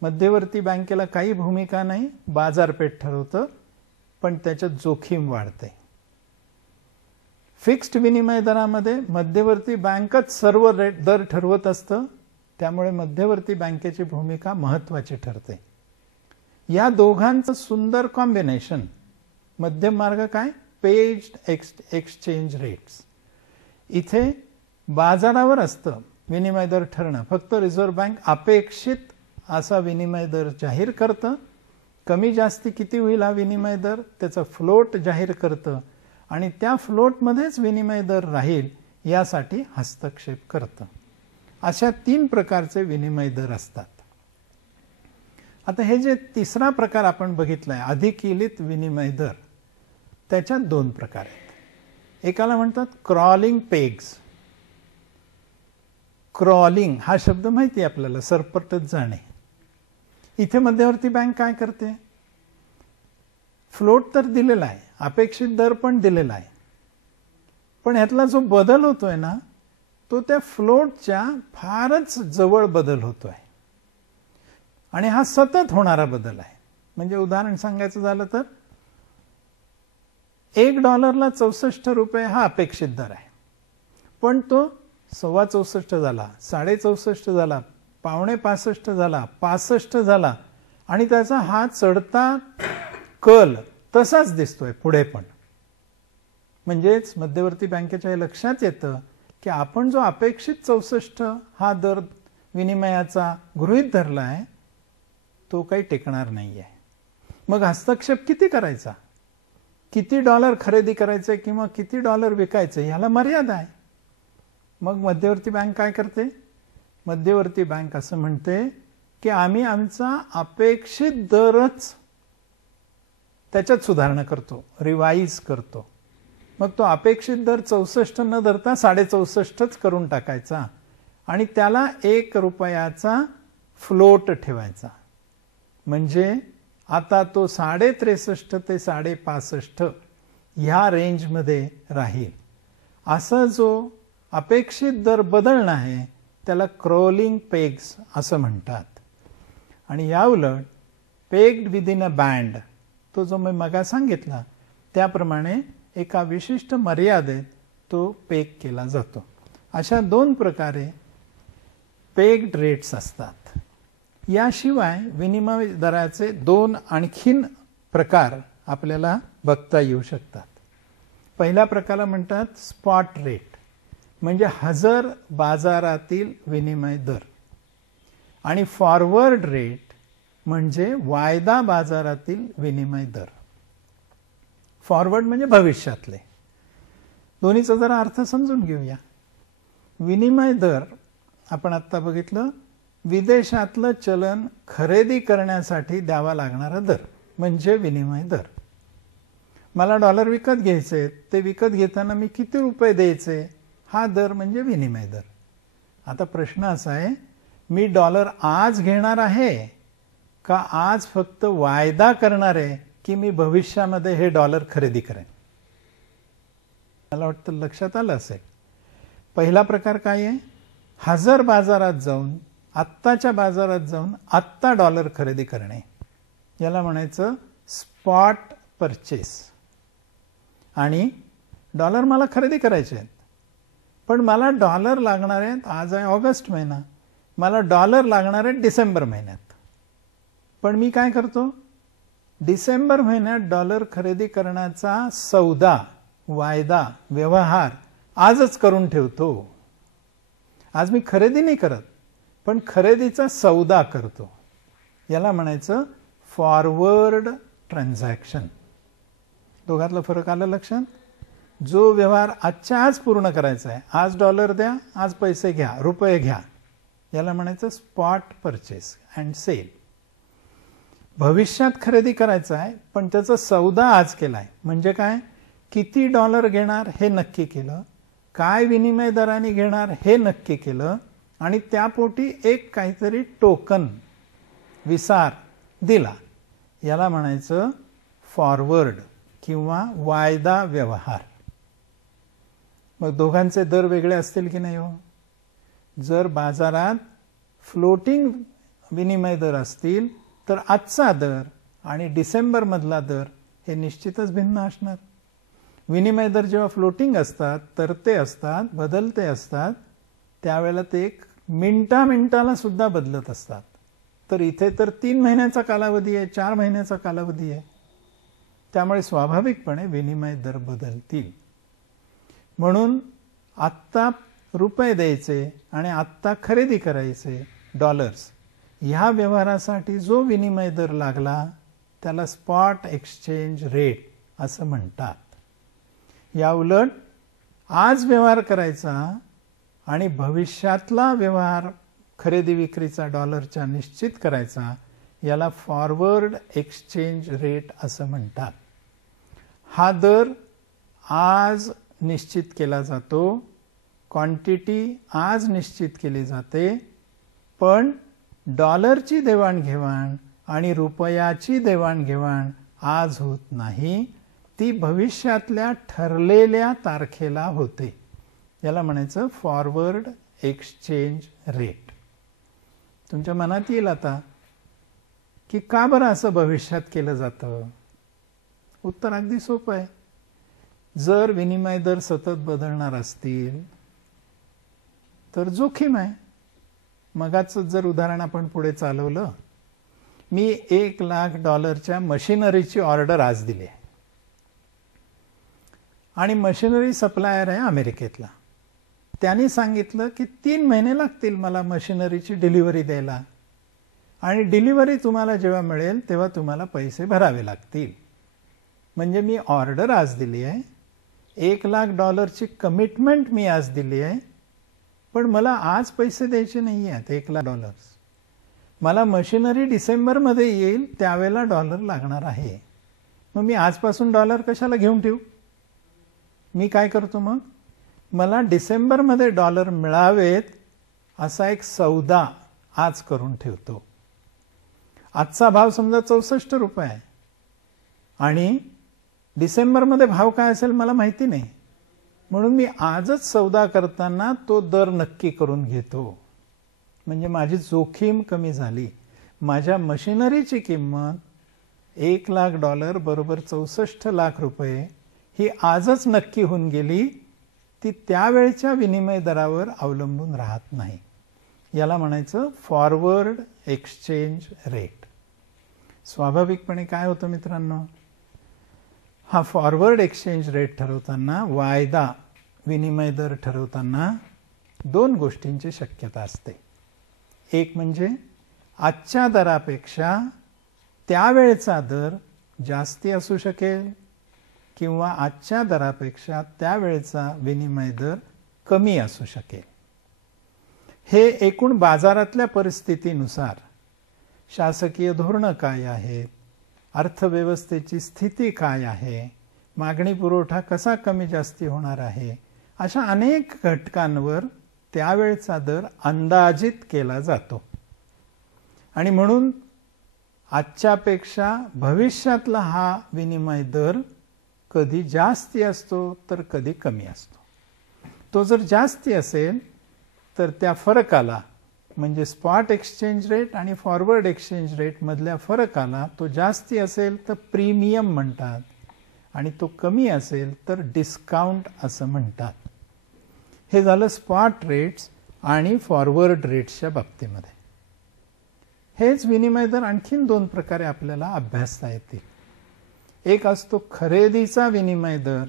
मध्यवर्ती बँकेला काही भूमिका नाही, बाजारपेठ ठरवतं, पण त्याच्यात जोखीम वाढते. फिक्स्ड विनिमय दरामध्ये मध्यवर्ती बँकच सर्व दर ठरवत असतं, त्यामुळे मध्यवर्ती बँकेची भूमिका महत्त्वाची ठरते. या दोघांचं सुंदर कॉम्बिनेशन, मध्यम मार्ग काय? पेज्ड एक्सचेंज रेट्स. इथे बाजारावर असतं विनिमय दर ठरणं, फक्त रिझर्व्ह बँक अपेक्षित असा विनिमय दर जाहीर करतं. कमी जास्ती किती होईल हा विनिमय दर त्याचा फ्लोट जाहीर करतं आणि त्या फ्लोटमध्येच विनिमय दर राहील यासाठी हस्तक्षेप करतं. अशा 3 प्रकारचे विनिमय दर असतात. आता हे जे तिसरा प्रकार आपण बघितलाय अधिकिलित विनिमय दर, त्याच्यात दोन प्रकार आहेत. एकाला म्हणतात क्रॉलिंग पेग्स. क्रॉलिंग हा शब्द माहिती आहे आपल्याला, सरपटत जाणे. इथे मध्यवर्ती बँक काय करते, फ्लोट तर दिलेला आहे, अपेक्षित दर पण दिलेला आहे, पण ह्यातला जो बदल होतोय ना तो त्या फ्लोटच्या फारच जवळ बदल होतोय आणि हा सतत होणारा बदल आहे. म्हणजे उदाहरण सांगायचं झालं तर $1 64 रुपये हा अपेक्षित दर आहे, पण तो 64.25 झाला, 64.5 झाला, 65 झाला, 65 झाला आणि त्याचा हा चढता कल तसाच दिसतोय पुढे पण. म्हणजेच मध्यवर्ती बँकेच्या लक्षात येतं की आपण जो अपेक्षित 64 हा दर विनिमयाचा गृहीत धरलाय तो काही टिकणार नाहीये. मग हस्तक्षेप किती करायचा, किती डॉलर खरेदी करायचे किंवा किती डॉलर विकायचे ह्याला मर्यादा आहे. मग मध्यवर्ती बँक काय करते, मध्यवर्ती बँक असं म्हणते की आम्ही आमचा अपेक्षित दरच त्याच्यात सुधारणा करतो, रिवाइज करतो. मग तो अपेक्षित दर 64 न धरता 64.5च करून टाकायचा आणि त्याला $1 फ्लोट ठेवायचा. म्हणजे आता तो 63.5 ते 65.5 ह्या रेंजमध्ये राहील. असं जो अपेक्षित दर बदलणं आहे त्याला क्रॉलिंग पेग्स असं म्हणतात. आणि या उलट पेग्ड विदिन अ बँड, तो जो मी मगा सांगितला त्याप्रमाणे एका विशिष्ट मर्यादेत तो पेग केला जातो. अशा दोन प्रकारे पेग्ड रेट्स असतात. याशिवाय विनिमय दराचे दोन आणखीन प्रकार आपल्याला बघता येऊ शकतात. पहिल्या प्रकाराला म्हणतात स्पॉट रेट, म्हणजे हजर बाजारातील विनिमय दर. आणि फॉरवर्ड रेट म्हणजे वायदा बाजारातील विनिमय दर. फॉरवर्ड म्हणजे भविष्यातले. दोन्हीचा जरा अर्थ समजून घेऊया. विनिमय दर आपण आता बघितलं, विदेशातलं चलन खरेदी करण्यासाठी द्यावा लागणारा दर म्हणजे विनिमय दर. मला डॉलर विकत घ्यायचे, ते विकत घेताना मी किती रुपये द्यायचे हा दर म्हणजे विनिमय दर. आता प्रश्न असा आहे, मी डॉलर आज घेणार आहे का आज फक्त वायदा करणार आहे की मी भविष्यामध्ये हे डॉलर खरेदी करेन. मला वाटतं लक्षात आलं असेल. पहिला प्रकार काय आहे, हजर बाजारात जाऊन आत्ताच्या बाजारात जाऊन आत्ता डॉलर खरेदी करणे, याला म्हणायचं स्पॉट परचेस. आणि डॉलर मला खरेदी करायचे आहेत, पण मला डॉलर लागणार आहेत, आज आहे ऑगस्ट महिना, मला डॉलर लागणार आहेत डिसेंबर महिन्यात. पण मी काय करतो, डिसेंबर महिन्यात डॉलर खरेदी करण्याचा सौदा, वायदा, व्यवहार आजच करून ठेवतो. आज मी खरेदी नाही करत, पण खरेदीचा सौदा करतो. याला म्हणायचं फॉरवर्ड ट्रान्झॅक्शन. दोघातला फरक आला लक्षात. जो व्यवहार आजच्या आज पूर्ण करायचा आहे, आज डॉलर द्या, आज पैसे घ्या, रुपये घ्या, याला म्हणायचं स्पॉट परचेस अँड सेल. भविष्यात खरेदी करायचं आहे पण त्याचा सौदा आज केलाय, म्हणजे काय, किती डॉलर घेणार हे नक्की केलं, काय विनिमय दराने घेणार हे नक्की केलं आणि त्यापोटी एक काहीतरी टोकन, विसार दिला. याला म्हणायचं फॉरवर्ड किंवा वायदा व्यवहार. मग दोघांचे दर वेगळे असतील की नाही हो. जर बाजारात फ्लोटिंग विनिमय दर असतील तर आजचा दर आणि डिसेंबर मधला दर हे निश्चितच भिन्न असणार. विनिमय दर जेव्हा फ्लोटिंग असतात, तरते असतात, बदलते असतात, त्यावेळेला ते एक मिनिटाला सुद्धा बदलत असतात. तर इथे तर 3 महिन्याचा कालावधी आहे, 4 महिन्याचा कालावधी आहे. त्यामुळे स्वाभाविकपणे विनिमय दर बदलतील. म्हणून आत्ता रुपये द्यायचे आणि आत्ता खरेदी करायचे डॉलर्स, ह्या व्यवहारासाठी जो विनिमय दर लागला त्याला स्पॉट एक्सचेंज रेट असं म्हणतात. या उलट आज व्यवहार करायचा आणि भविष्यातला व्यवहार खरेदी विक्रीचा डॉलरच्या निश्चित करायचा, याला फॉरवर्ड एक्सचेंज रेट असं म्हणतात. हा दर आज निश्चित केला जातो, क्वांटिटी आज निश्चित केली जाते, पण डॉलरची देवाणघेवाण आणि रुपयाची देवाणघेवाण आज होत नाही, ती भविष्यातल्या ठरलेल्या तारखेला होते. याला म्हणायचं फॉरवर्ड एक्सचेंज रेट. तुमच्या मनात येईल आता की का बरं असं भविष्यात केलं जातं? उत्तर अगदी सोपं आहे. जर विनिमय दर सतत बदलणार असतील तर जोखीम आहे. मगाचं जर उदाहरण आपण पुढे चालवलं, मी $1,00,000 मशिनरीची ऑर्डर आज दिली आहे आणि मशिनरी सप्लायर आहे अमेरिकेतला. त्यांनी सांगितलं की 3 महिने लागतील मला मशिनरीची डिलिव्हरी द्यायला आणि डिलिव्हरी तुम्हाला जेव्हा मिळेल तेव्हा तुम्हाला पैसे भरावे लागतील. म्हणजे मी ऑर्डर आज दिली आहे, $1,00,000ची कमिटमेंट मी आज दिली आहे, पण मला आज पैसे द्यायचे नाही आहेत $1,00,000. मला मशिनरी डिसेंबरमध्ये येईल त्यावेळेला डॉलर लागणार आहे. मग मी आजपासून डॉलर कशाला घेऊन ठेवू? मी काय करतो मग, मला डिसेंबरमध्ये डॉलर मिळावेत असा एक सौदा आज करून ठेवतो. आजचा भाव समजा ₹64 आहे आणि डिसेंबरमध्ये भाव काय असेल मला माहिती नाही, म्हणून मी आजच सौदा करताना तो दर नक्की करून घेतो. म्हणजे माझी जोखीम कमी झाली. माझ्या मशिनरीची किंमत $1,00,000 बरोबर ₹64 लाख ही आजच नक्की होऊन गेली. ती त्यावेळच्या विनिमय दरावर अवलंबून राहत नाही. याला म्हणायचं फॉरवर्ड एक्सचेंज रेट. स्वाभाविकपणे काय होतं मित्रांनो, हा फॉरवर्ड एक्सचेंज रेट ठरवताना, वायदा विनिमय दर ठरवताना 2 गोष्टींची शक्यता असते. एक म्हणजे आजच्या दरापेक्षा त्यावेळचा दर जास्ती असू शकेल किंवा आजच्या दरापेक्षा त्यावेळचा विनिमय दर कमी असू शकेल. हे एकूण बाजारातल्या परिस्थितीनुसार, शासकीय धोरणं काय आहेत, अर्थव्यवस्थेची स्थिती काय आहे, मागणी पुरवठा कसा कमी जास्ती होणार आहे, अशा अनेक घटकांवर त्यावेळचा दर अंदाजित केला जातो. आणि म्हणून आजच्यापेक्षा भविष्यातला हा विनिमय दर कधी जास्ती असतो तर कधी कमी असतो. तो जर जास्ती असेल तर त्या फरकाला, म्हणजे स्पॉट एक्सचेंज रेट आणि फॉरवर्ड एक्सचेंज रेट मधल्या फरकाला, तो जास्ती असेल तर प्रीमियम म्हणतात आणि तो कमी असेल तर डिस्काउंट असं म्हणतात. हे झालं स्पॉट रेट्स आणि फॉरवर्ड रेट्सच्या बाबतीमध्ये. हेच विनिमय दर आणखीन 2 प्रकारे आपल्याला अभ्यासता येतील. एक असतो खरेदीचा विनिमय दर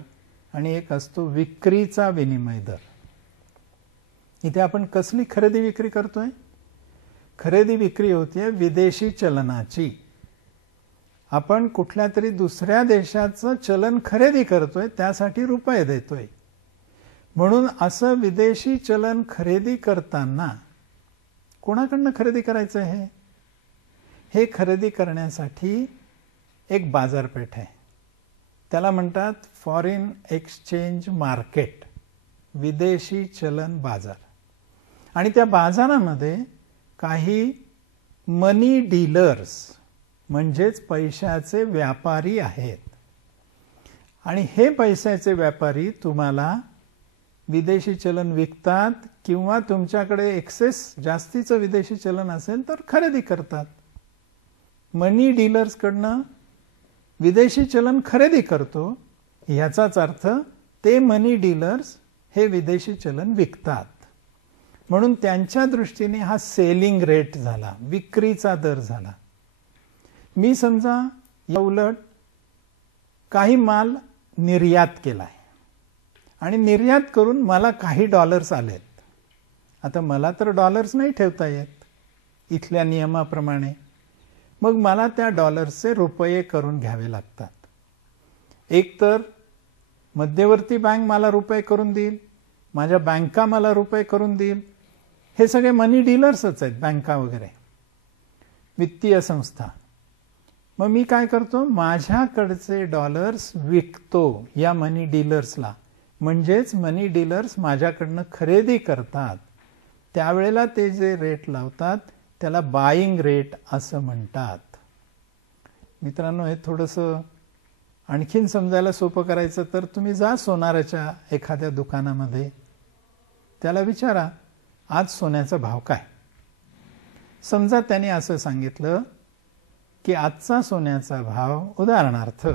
आणि एक असतो विक्रीचा विनिमय दर. इथे आपण कसली खरेदी विक्री करतोय? खरेदी विक्री होतीये विदेशी चलनाची. आपण कुठल्या तरी दुसऱ्या देशाचं चलन खरेदी करतोय, त्यासाठी रुपये देतोय. म्हणून असं विदेशी चलन खरेदी करताना कोणाकडनं खरेदी करायचं आहे? हे खरेदी करण्यासाठी एक बाजारपेठ आहे, त्याला म्हणतात फॉरेन एक्सचेंज मार्केट, विदेशी चलन बाजार. आणि त्या बाजारामध्ये काही मनी डीलर्स म्हणजेच पैशाचे व्यापारी आहेत. आणि हे पैशाचे व्यापारी तुम्हाला विदेशी चलन विकतात किंवा तुमच्याकडे एक्सेस जास्तीचं विदेशी चलन असेल तर खरेदी करतात. मनी डीलर्स कडनं विदेशी चलन खरेदी करतो, याचाच अर्थ ते मनी डीलर्स हे विदेशी चलन विकतात. म्हणून त्यांच्या दृष्टीने हा सेलिंग रेट झाला, विक्रीचा दर झाला. मी समजा या उलट काही माल निर्यात केलाय आणि निर्यात करून मला काही डॉलर्स आलेत. आता मला तर डॉलर्स नाही ठेवता येत इथल्या नियमाप्रमाणे, मग मला त्या डॉलर्सचे रुपये करून घ्यावे लागतात. एक तर मध्यवर्ती बँक मला रुपये करून देईल, माझ्या बँका मला रुपये करून देईल. हे सगळे मनी डीलर्सच आहेत, बँका वगैरे. वित्तीय संस्था. मग मी काय करतो, माझ्याकडचे डॉलर्स विकतो या मनी डीलर्सला. म्हणजेच मनी डीलर्स माझ्याकडनं खरेदी करतात. त्यावेळेला ते जे रेट लावतात त्याला बाईंग रेट असं म्हणतात. मित्रांनो, हे थोडंसं आणखीन समजायला सोपं करायचं तर तुम्ही जा सोनाराच्या एखाद्या दुकानामध्ये, त्याला विचारा आज सोन्याचा भाव काय. समजा त्याने असं सांगितलं की आजचा सोन्याचा भाव उदाहरणार्थ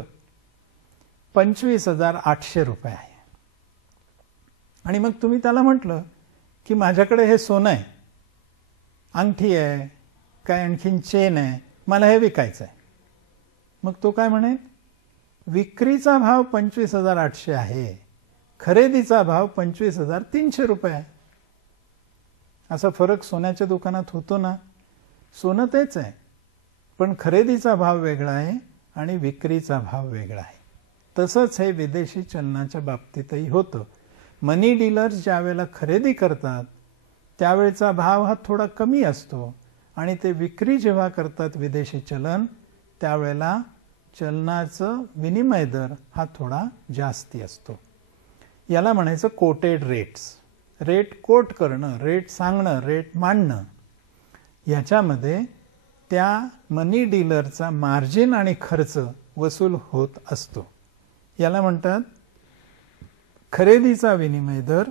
25,800 रुपये आहे. आणि मग तुम्ही त्याला म्हटलं की माझ्याकडे हे सोनं आहे, अंगठी आहे, काय आणखीन चेन आहे, मला हे विकायचं आहे. मग तो काय म्हणेल, विक्रीचा भाव 25,800 आहे, खरेदीचा भाव 25,300 रुपये आहे. असा फरक सोन्याच्या दुकानात होतो ना. सोनं तेच आहे, पण खरेदीचा भाव वेगळा आहे आणि विक्रीचा भाव वेगळा आहे. तसंच हे विदेशी चलनाच्या बाबतीतही होतं. मनी डीलर्स ज्या वेळेला खरेदी करतात त्यावेळेचा भाव हा थोडा कमी असतो आणि ते विक्री जेव्हा करतात विदेशी चलन त्यावेळेला चलनाचं विनिमय दर हा थोडा जास्ती असतो. याला म्हणायचं कोटेड रेट्स. रेट कोट करणं, रेट सांगणं, रेट मांडणं, याच्यामध्ये त्या मनी डीलरचा मार्जिन आणि खर्च वसूल होत असतो. याला म्हणतात खरेदीचा विनिमय दर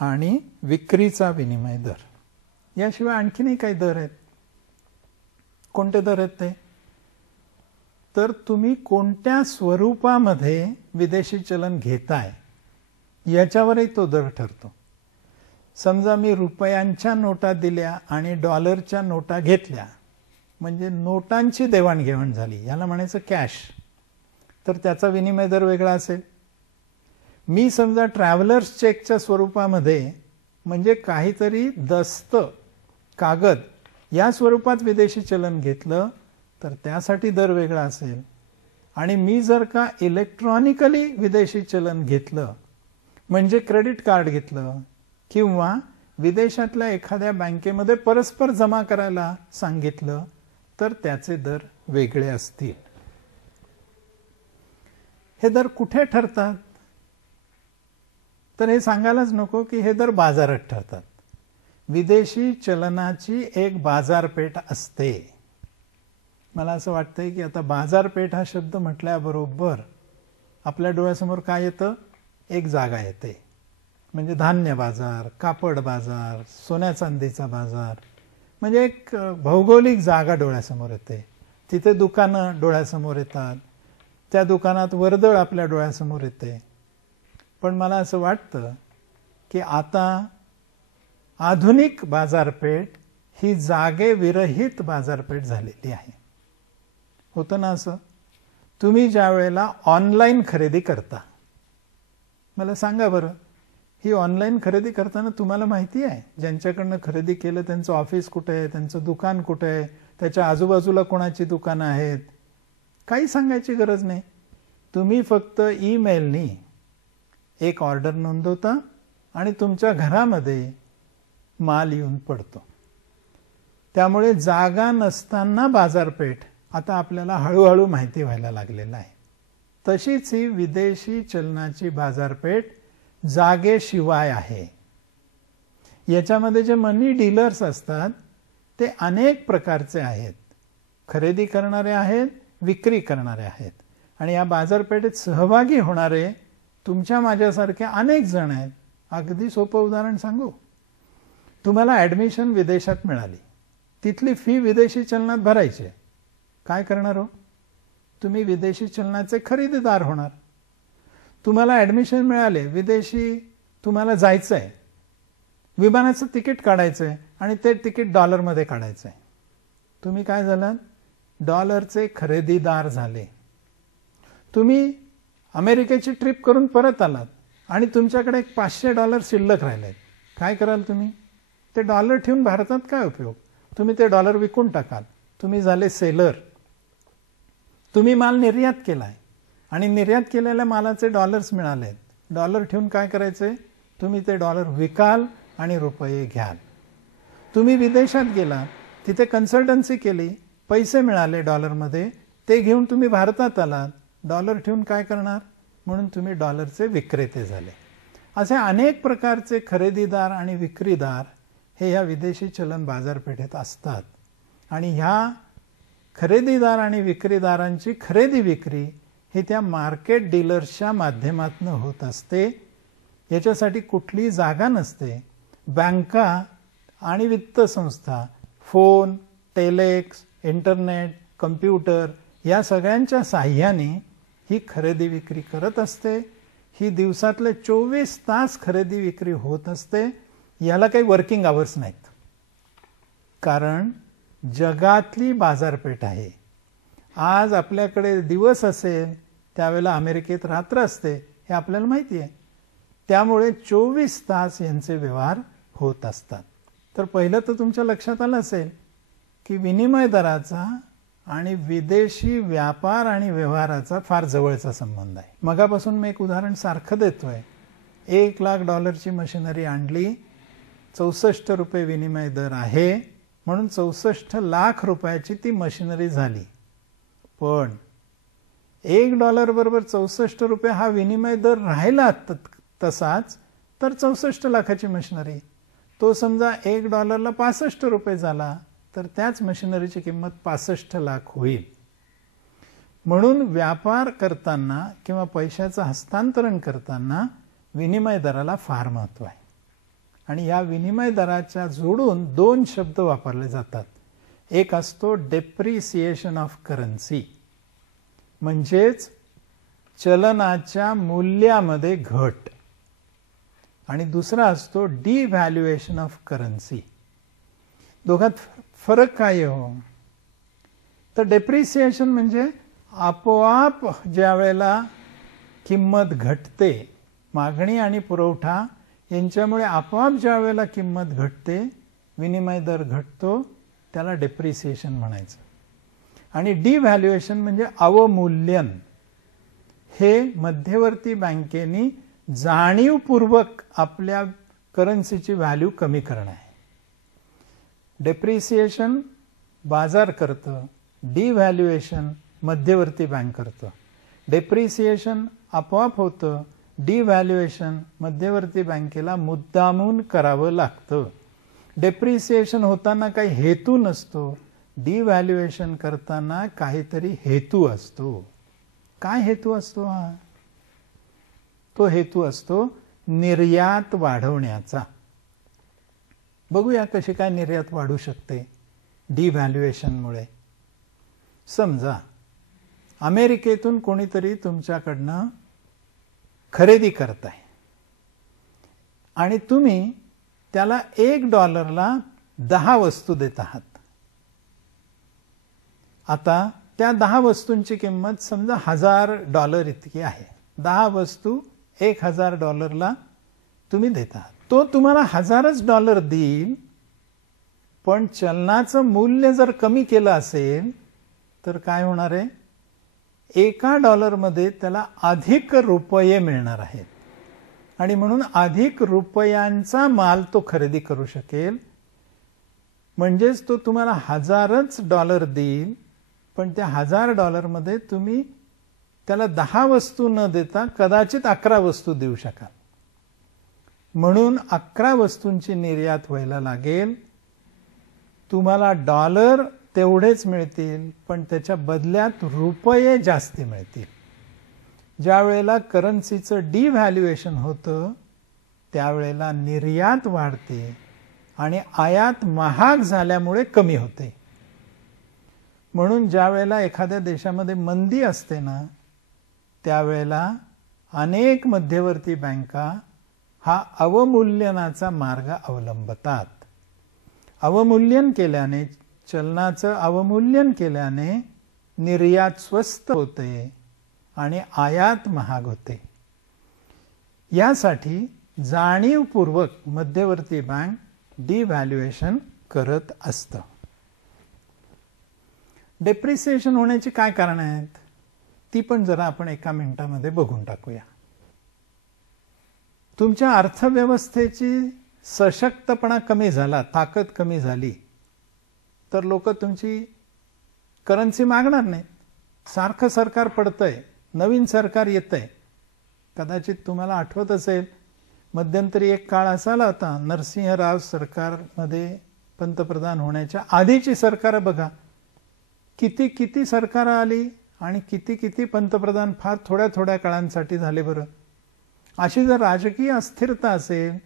आणि विक्रीचा विनिमय दर. याशिवाय आणखीनही काही दर आहेत. कोणते दर आहेत ते, तर तुम्ही कोणत्या स्वरूपामध्ये विदेशी चलन घेताय याच्यावरही तो दर ठरतो. समजा मी रुपयांच्या नोटा दिल्या आणि डॉलरच्या नोटा घेतल्या, म्हणजे नोटांची देवाणघेवाण झाली, याला म्हणायचं कॅश, तर त्याचा विनिमय दर वेगळा असेल. मी समजा ट्रॅव्हलर्स चेकच्या स्वरूपामध्ये, म्हणजे काहीतरी दस्त कागद या स्वरूपात विदेशी चलन घेतलं तर त्यासाठी दर वेगळा असेल. आणि मी जर का इलेक्ट्रॉनिकली विदेशी चलन घेतलं, म्हणजे क्रेडिट कार्ड घेतलं किंवा विदेशातल्या एखाद्या बँकेमध्ये परस्पर जमा करायला सांगितलं तर त्याचे दर वेगळे असतील. हे दर कुठे ठरतात, तर हे सांगायलाच नको की हे दर बाजारात ठरतात. विदेशी चलनाची एक बाजारपेठ असते. मला असं वाटतंय की आता बाजारपेठ हा शब्द म्हटल्याबरोबर आपल्या डोळ्यासमोर काय येतं, एक जागा येते. म्हणजे धान्य बाजार, कापड बाजार, सोन्या चांदीचा बाजार, म्हणजे एक भौगोलिक जागा डोळ्यासमोर येते. तिथे दुकानं डोळ्यासमोर येतात, त्या दुकानात वर्दळ आपल्या डोळ्यासमोर येते. पण मला असं वाटतं की आता आधुनिक बाजारपेठ ही जागेविरहित बाजारपेठ झालेली आहे. होतं ना असं. तुम्ही ज्या वेळेला ऑनलाईन खरेदी करता, मला सांगा बरं, ही ऑनलाईन खरेदी करताना तुम्हाला माहिती आहे ज्यांच्याकडनं खरेदी केलं त्यांचं ऑफिस कुठे आहे, त्यांचं दुकान कुठे आहे, त्याच्या आजूबाजूला कोणाची दुकानं आहेत, काही सांगायची गरज नाही. तुम्ही फक्त ईमेलनी एक ऑर्डर नोंदवता आणि तुमच्या घरामध्ये माल येऊन पडतो. त्यामुळे जागा नसताना बाजारपेठ आता आपल्याला हळूहळू माहिती व्हायला लागलेलं आहे. तशीच ही विदेशी चलनाची बाजारपेठ जागेशिवाय आहे. याच्यामध्ये जे मनी डीलर्स असतात ते अनेक प्रकारचे आहेत. खरेदी करणारे आहेत, विक्री करणारे आहेत. आणि या बाजारपेठेत सहभागी होणारे तुमच्या माझ्यासारखे अनेक जण आहेत. अगदी सोपं उदाहरण सांगू, तुम्हाला ऍडमिशन विदेशात मिळाली, तिथली फी विदेशी चलनात भरायची. काय करणार हो, तुम्ही विदेशी चलनाचे खरेदीदार होणार. तुम्हाला ऍडमिशन मिळाले, विदेशी तुम्हाला जायचंय, विमानाचं तिकीट काढायचंय आणि ते तिकीट डॉलरमध्ये काढायचंय. तुम्ही काय झालात, डॉलरचे खरेदीदार झाले. तुम्ही अमेरिकेची ट्रिप करून परत आलात आणि तुमच्याकडे एक $500 शिल्लक राहिलेत. काय कराल तुम्ही, ते डॉलर ठेवून भारतात काय उपयोग, तुम्ही ते डॉलर विकून टाकाल. तुम्ही झाले सेलर. तुम्ही माल निर्यात केलाय आणि निर्यात केलेल्या मालाचे डॉलर्स मिळालेत. डॉलर ठेवून काय करायचे, तुम्ही ते डॉलर विकाल आणि रुपये घ्याल. तुम्ही विदेशात गेला, तिथे कन्सल्टन्सी केली पैसे मिळाले डॉलरमध्ये, ते घेऊन तुम्ही भारतात आलात, डॉलर ठेवून काय करणार, म्हणून तुम्ही डॉलरचे विक्रेते झाले. असे अनेक प्रकारचे खरेदीदार आणि विक्रीदार हे ह्या विदेशी चलन बाजारपेठेत असतात. आणि ह्या खरेदीदार आणि विक्रीदारांची खरेदी विक्री ही त्या मार्केट डीलर्सच्या माध्यमातून होत असते. याच्यासाठी कुठलीही जागा नसते. बँका आणि वित्त संस्था, फोन, टेलेक्स, इंटरनेट, कम्प्युटर या सगळ्यांच्या साह्याने ही खरेदी विक्री करत असते. ही दिवसातले 24 तास खरेदी विक्री होत असते. याला काही वर्किंग आवर्स नाहीत, कारण जगातली बाजारपेठ आहे. आज आपल्याकडे दिवस असेल त्यावेळेला अमेरिकेत रात्र असते, हे आपल्याला माहिती आहे. त्यामुळे 24 तास यांचे व्यवहार होत असतात. तर पहिलं तर तुमच्या लक्षात आलं असेल की विनिमय दराचा आणि विदेशी व्यापार आणि व्यवहाराचा फार जवळचा संबंध आहे. मगापासून मी एक उदाहरण सारखं देतोय. $1,00,000 मशिनरी आणली, 64 रुपये विनिमय दर आहे, म्हणून 64 लाख रुपयाची ती मशिनरी झाली. पण $1 बरोबर 64 रुपये हा विनिमय दर राहिला तसाच तर 64 लाखाची मशिनरी. तो समजा $1 65 रुपये झाला तर त्याच मशिनरीची किंमत 65 लाख होईल. म्हणून व्यापार करताना किंवा पैशाचं हस्तांतरण करताना विनिमय दराला फार महत्व आहे. आणि या विनिमय दराच्या जोडून 2 शब्द वापरले जातात. एक असतो डेप्रिसिएशन ऑफ करन्सी, म्हणजेच चलनाच्या मूल्यामध्ये घट, आणि दुसरा असतो डिव्हॅल्युएशन ऑफ करन्सी. दोघात फरक काय हो? तर डेप्रिसिएशन म्हणजे आपोआप ज्या वेळेला किंमत घटते, मागणी आणि पुरवठा यांच्यामुळे आपोआप ज्या वेळेला किंमत घटते, विनिमय दर घटतो, त्याला डेप्रिसिएशन म्हणायचं. आणि डिव्हॅल्युएशन म्हणजे अवमूल्यन. हे मध्यवर्ती बँकेनी जाणीवपूर्वक आपल्या करन्सीची व्हॅल्यू कमी करणं आहे. डेप्रिसिएशन बाजार करतं, डिव्हॅल्युएशन मध्यवर्ती बँक करतं. डेप्रिसिएशन आपोआप होतं, डिव्हॅल्युएशन मध्यवर्ती बँकेला मुद्दामून करावं लागतं. डेप्रिसिएशन होताना काही हेतू नसतो, डिव्हॅल्युएशन करताना काहीतरी हेतू असतो. काय हेतू असतो हा? तो हेतू असतो निर्यात वाढवण्याचा. बघूया कशी काय निर्यात वाढू शकते डिव्हॅल्युएशनमुळे. समजा अमेरिकेतून कोणीतरी तुमच्याकडनं खरेदी करत आहे आणि तुम्ही त्याला $1 10 वस्तू देत आहात. आता त्या 10 वस्तूंची किंमत समजा $1000 इतकी आहे. 10 वस्तू $1000 तुम्ही देत आहात. तो तुम्हाला $1000 देईल, पण चलनाचं मूल्य जर कमी केलं असेल तर काय होणार आहे? $1 त्याला अधिक रुपये मिळणार आहेत आणि म्हणून अधिक रुपयांचा माल तो खरेदी करू शकेल. म्हणजेच तो तुम्हाला $1000 देईल, पण त्या $1000 तुम्ही त्याला 10 वस्तू न देता कदाचित 11 वस्तू देऊ शकाल. म्हणून 11 वस्तूंची निर्यात व्हायला लागेल. तुम्हाला डॉलर तेवढेच मिळतील, पण त्याच्या बदल्यात रुपये जास्ती मिळतील. ज्या वेळेला करन्सीचं डिव्हॅल्युएशन होतं त्यावेळेला निर्यात वाढते आणि आयात महाग झाल्यामुळे कमी होते. म्हणून ज्या वेळेला एखाद्या देशामध्ये मंदी असते ना, त्यावेळेला अनेक मध्यवर्ती बँका हा अवमूल्यनाचा मार्ग अवलंबतात. अवमूल्यन केल्याने, चलनाचं अवमूल्यन केल्याने निर्यात स्वस्त होते आणि आयात महाग होते. यासाठी जाणीवपूर्वक मध्यवर्ती बँक डिव्हॅल्युएशन करत असतं. डेप्रिसिएशन होण्याची काय कारण आहेत ती पण जरा आपण एका मिनिटामध्ये बघून टाकूया. तुमच्या अर्थव्यवस्थेची सशक्तपणा कमी झाला, ताकद कमी झाली, तर लोक तुमची करन्सी मागणार नाही. सारखं सरकार पडतंय, नवीन सरकार येतंय. कदाचित तुम्हाला आठवत असेल, मध्यंतरी एक काळ असा होता, नरसिंह राव सरकारमध्ये पंतप्रधान होण्याच्या आधीची सरकार बघा, किती किती सरकार आली आणि किती किती पंतप्रधान फार थोड्या थोड्या काळांसाठी झाले. बरं, अशी जर राजकीय अस्थिरता असेल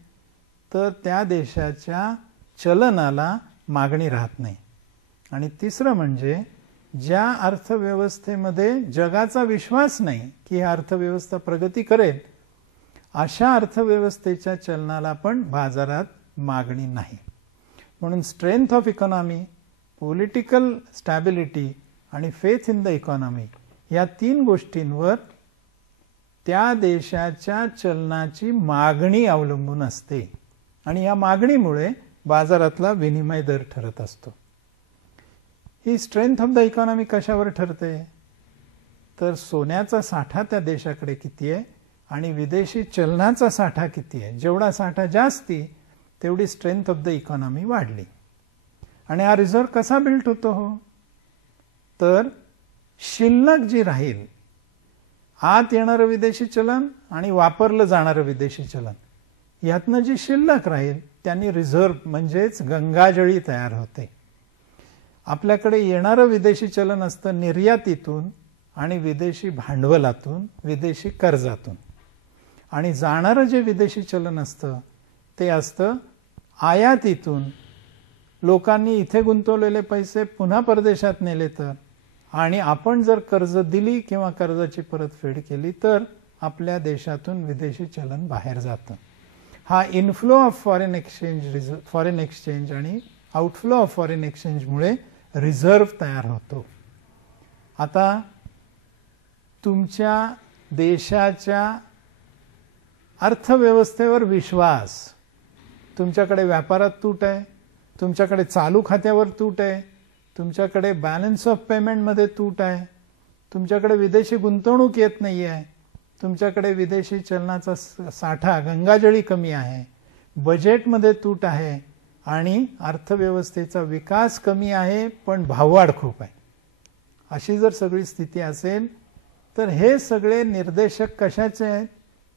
तर त्या देशाच्या चलनाला मागणी राहत नाही. आणि तिसरं म्हणजे ज्या अर्थव्यवस्थेमध्ये जगाचा विश्वास नाही की ही अर्थव्यवस्था प्रगती करेल, अशा अर्थव्यवस्थेच्या चलनाला पण बाजारात मागणी नाही. म्हणून strength of economy, political stability आणि फेथ इन द इकॉनॉमी या 3 गोष्टींवर त्या देशाच्या चलनाची मागणी अवलंबून असते. आणि या मागणीमुळे बाजारातला विनिमय दर ठरत असतो. ही स्ट्रेंथ ऑफ द इकॉनॉमी कशावर ठरते? तर सोन्याचा साठा त्या देशाकडे किती आहे आणि विदेशी चलनाचा साठा किती आहे. जेवढा साठा जास्ती तेवढी स्ट्रेंथ ऑफ द इकॉनॉमी वाढली. आणि हा रिझर्व कसा बिल्ट होतो? तर शिल्लक जी राहील, आत येणारं विदेशी चलन आणि वापरलं जाणारं विदेशी चलन, यातनं जी शिल्लक राहील त्यांनी रिझर्व म्हणजेच गंगाजळी तयार होते. आपल्याकडे येणारं विदेशी चलन असतं निर्यातीतून आणि विदेशी भांडवलातून, विदेशी कर्जातून. आणि जाणारं जे विदेशी चलन असतं ते असतं आयातीतून. लोकांनी इथे गुंतवलेले पैसे पुन्हा परदेशात नेले तर, आणि आपण जर कर्ज दिली किंवा कर्जाची परतफेड केली तर आपल्या देशातून विदेशी चलन बाहेर जातं. हा इनफ्लो ऑफ फॉरेन एक्सचेंज आणि आउटफ्लो ऑफ फॉरेन एक्सचेंजमुळे रिझर्व तयार होतो. आता तुमच्या देशाच्या अर्थव्यवस्थेवर विश्वास, तुमच्याकडे व्यापारात तूट आहे, तुमच्याकडे चालू खात्यावर तूट आहे, तुमच्याकडे बॅलन्स ऑफ पेमेंटमध्ये तूट आहे, तुमच्याकडे विदेशी गुंतवणूक येत नाही आहे, तुमच्याकडे विदेशी चलनाचा साठा गंगाजळी कमी आहे, बजेटमध्ये तूट आहे आणि अर्थव्यवस्थेचा विकास कमी आहे पण भाववाढ खूप आहे. अशी जर सगळी स्थिती असेल तर हे सगळे निर्देशक कशाचे आहेत?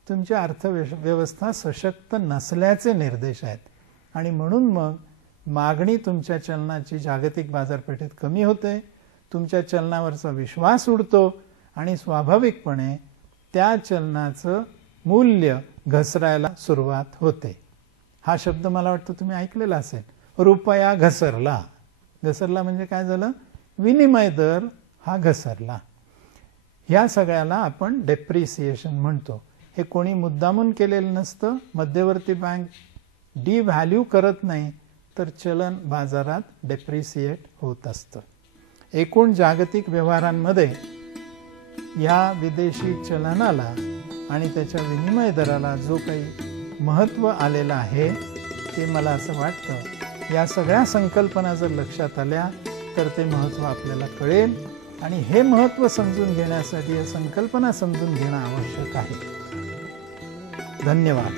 तुमची अर्थव्यवस्था सशक्त नसल्याचे निर्देश आहेत. आणि म्हणून मग मागणी तुमच्या चलनाची जागतिक बाजारपेठेत कमी होते, तुमच्या चलनावरचा विश्वास उडतो आणि स्वाभाविकपणे त्या चलनाचं मूल्य घसरायला सुरुवात होते. हा शब्द मला वाटतं तुम्ही ऐकलेला असेल, रुपया घसरला. घसरला म्हणजे काय झालं? विनिमय दर हा घसरला. ह्या सगळ्याला आपण डेप्रिसिएशन म्हणतो. हे कोणी मुद्दामून केलेलं नसतं. मध्यवर्ती बँक डिव्हॅल्यू करत नाही तर चलन बाजारात डेप्रिसिएट होत असतं. एकूण जागतिक व्यवहारांमध्ये या विदेशी चलनाला आणि त्याच्या विनिमय दराला जो काही महत्त्व आलेलं आहे ते मला असं वाटतं या सगळ्या संकल्पना जर लक्षात आल्या तर ते महत्त्व आपल्याला कळेल. आणि हे महत्त्व समजून घेण्यासाठी या संकल्पना समजून घेणं आवश्यक आहे. धन्यवाद.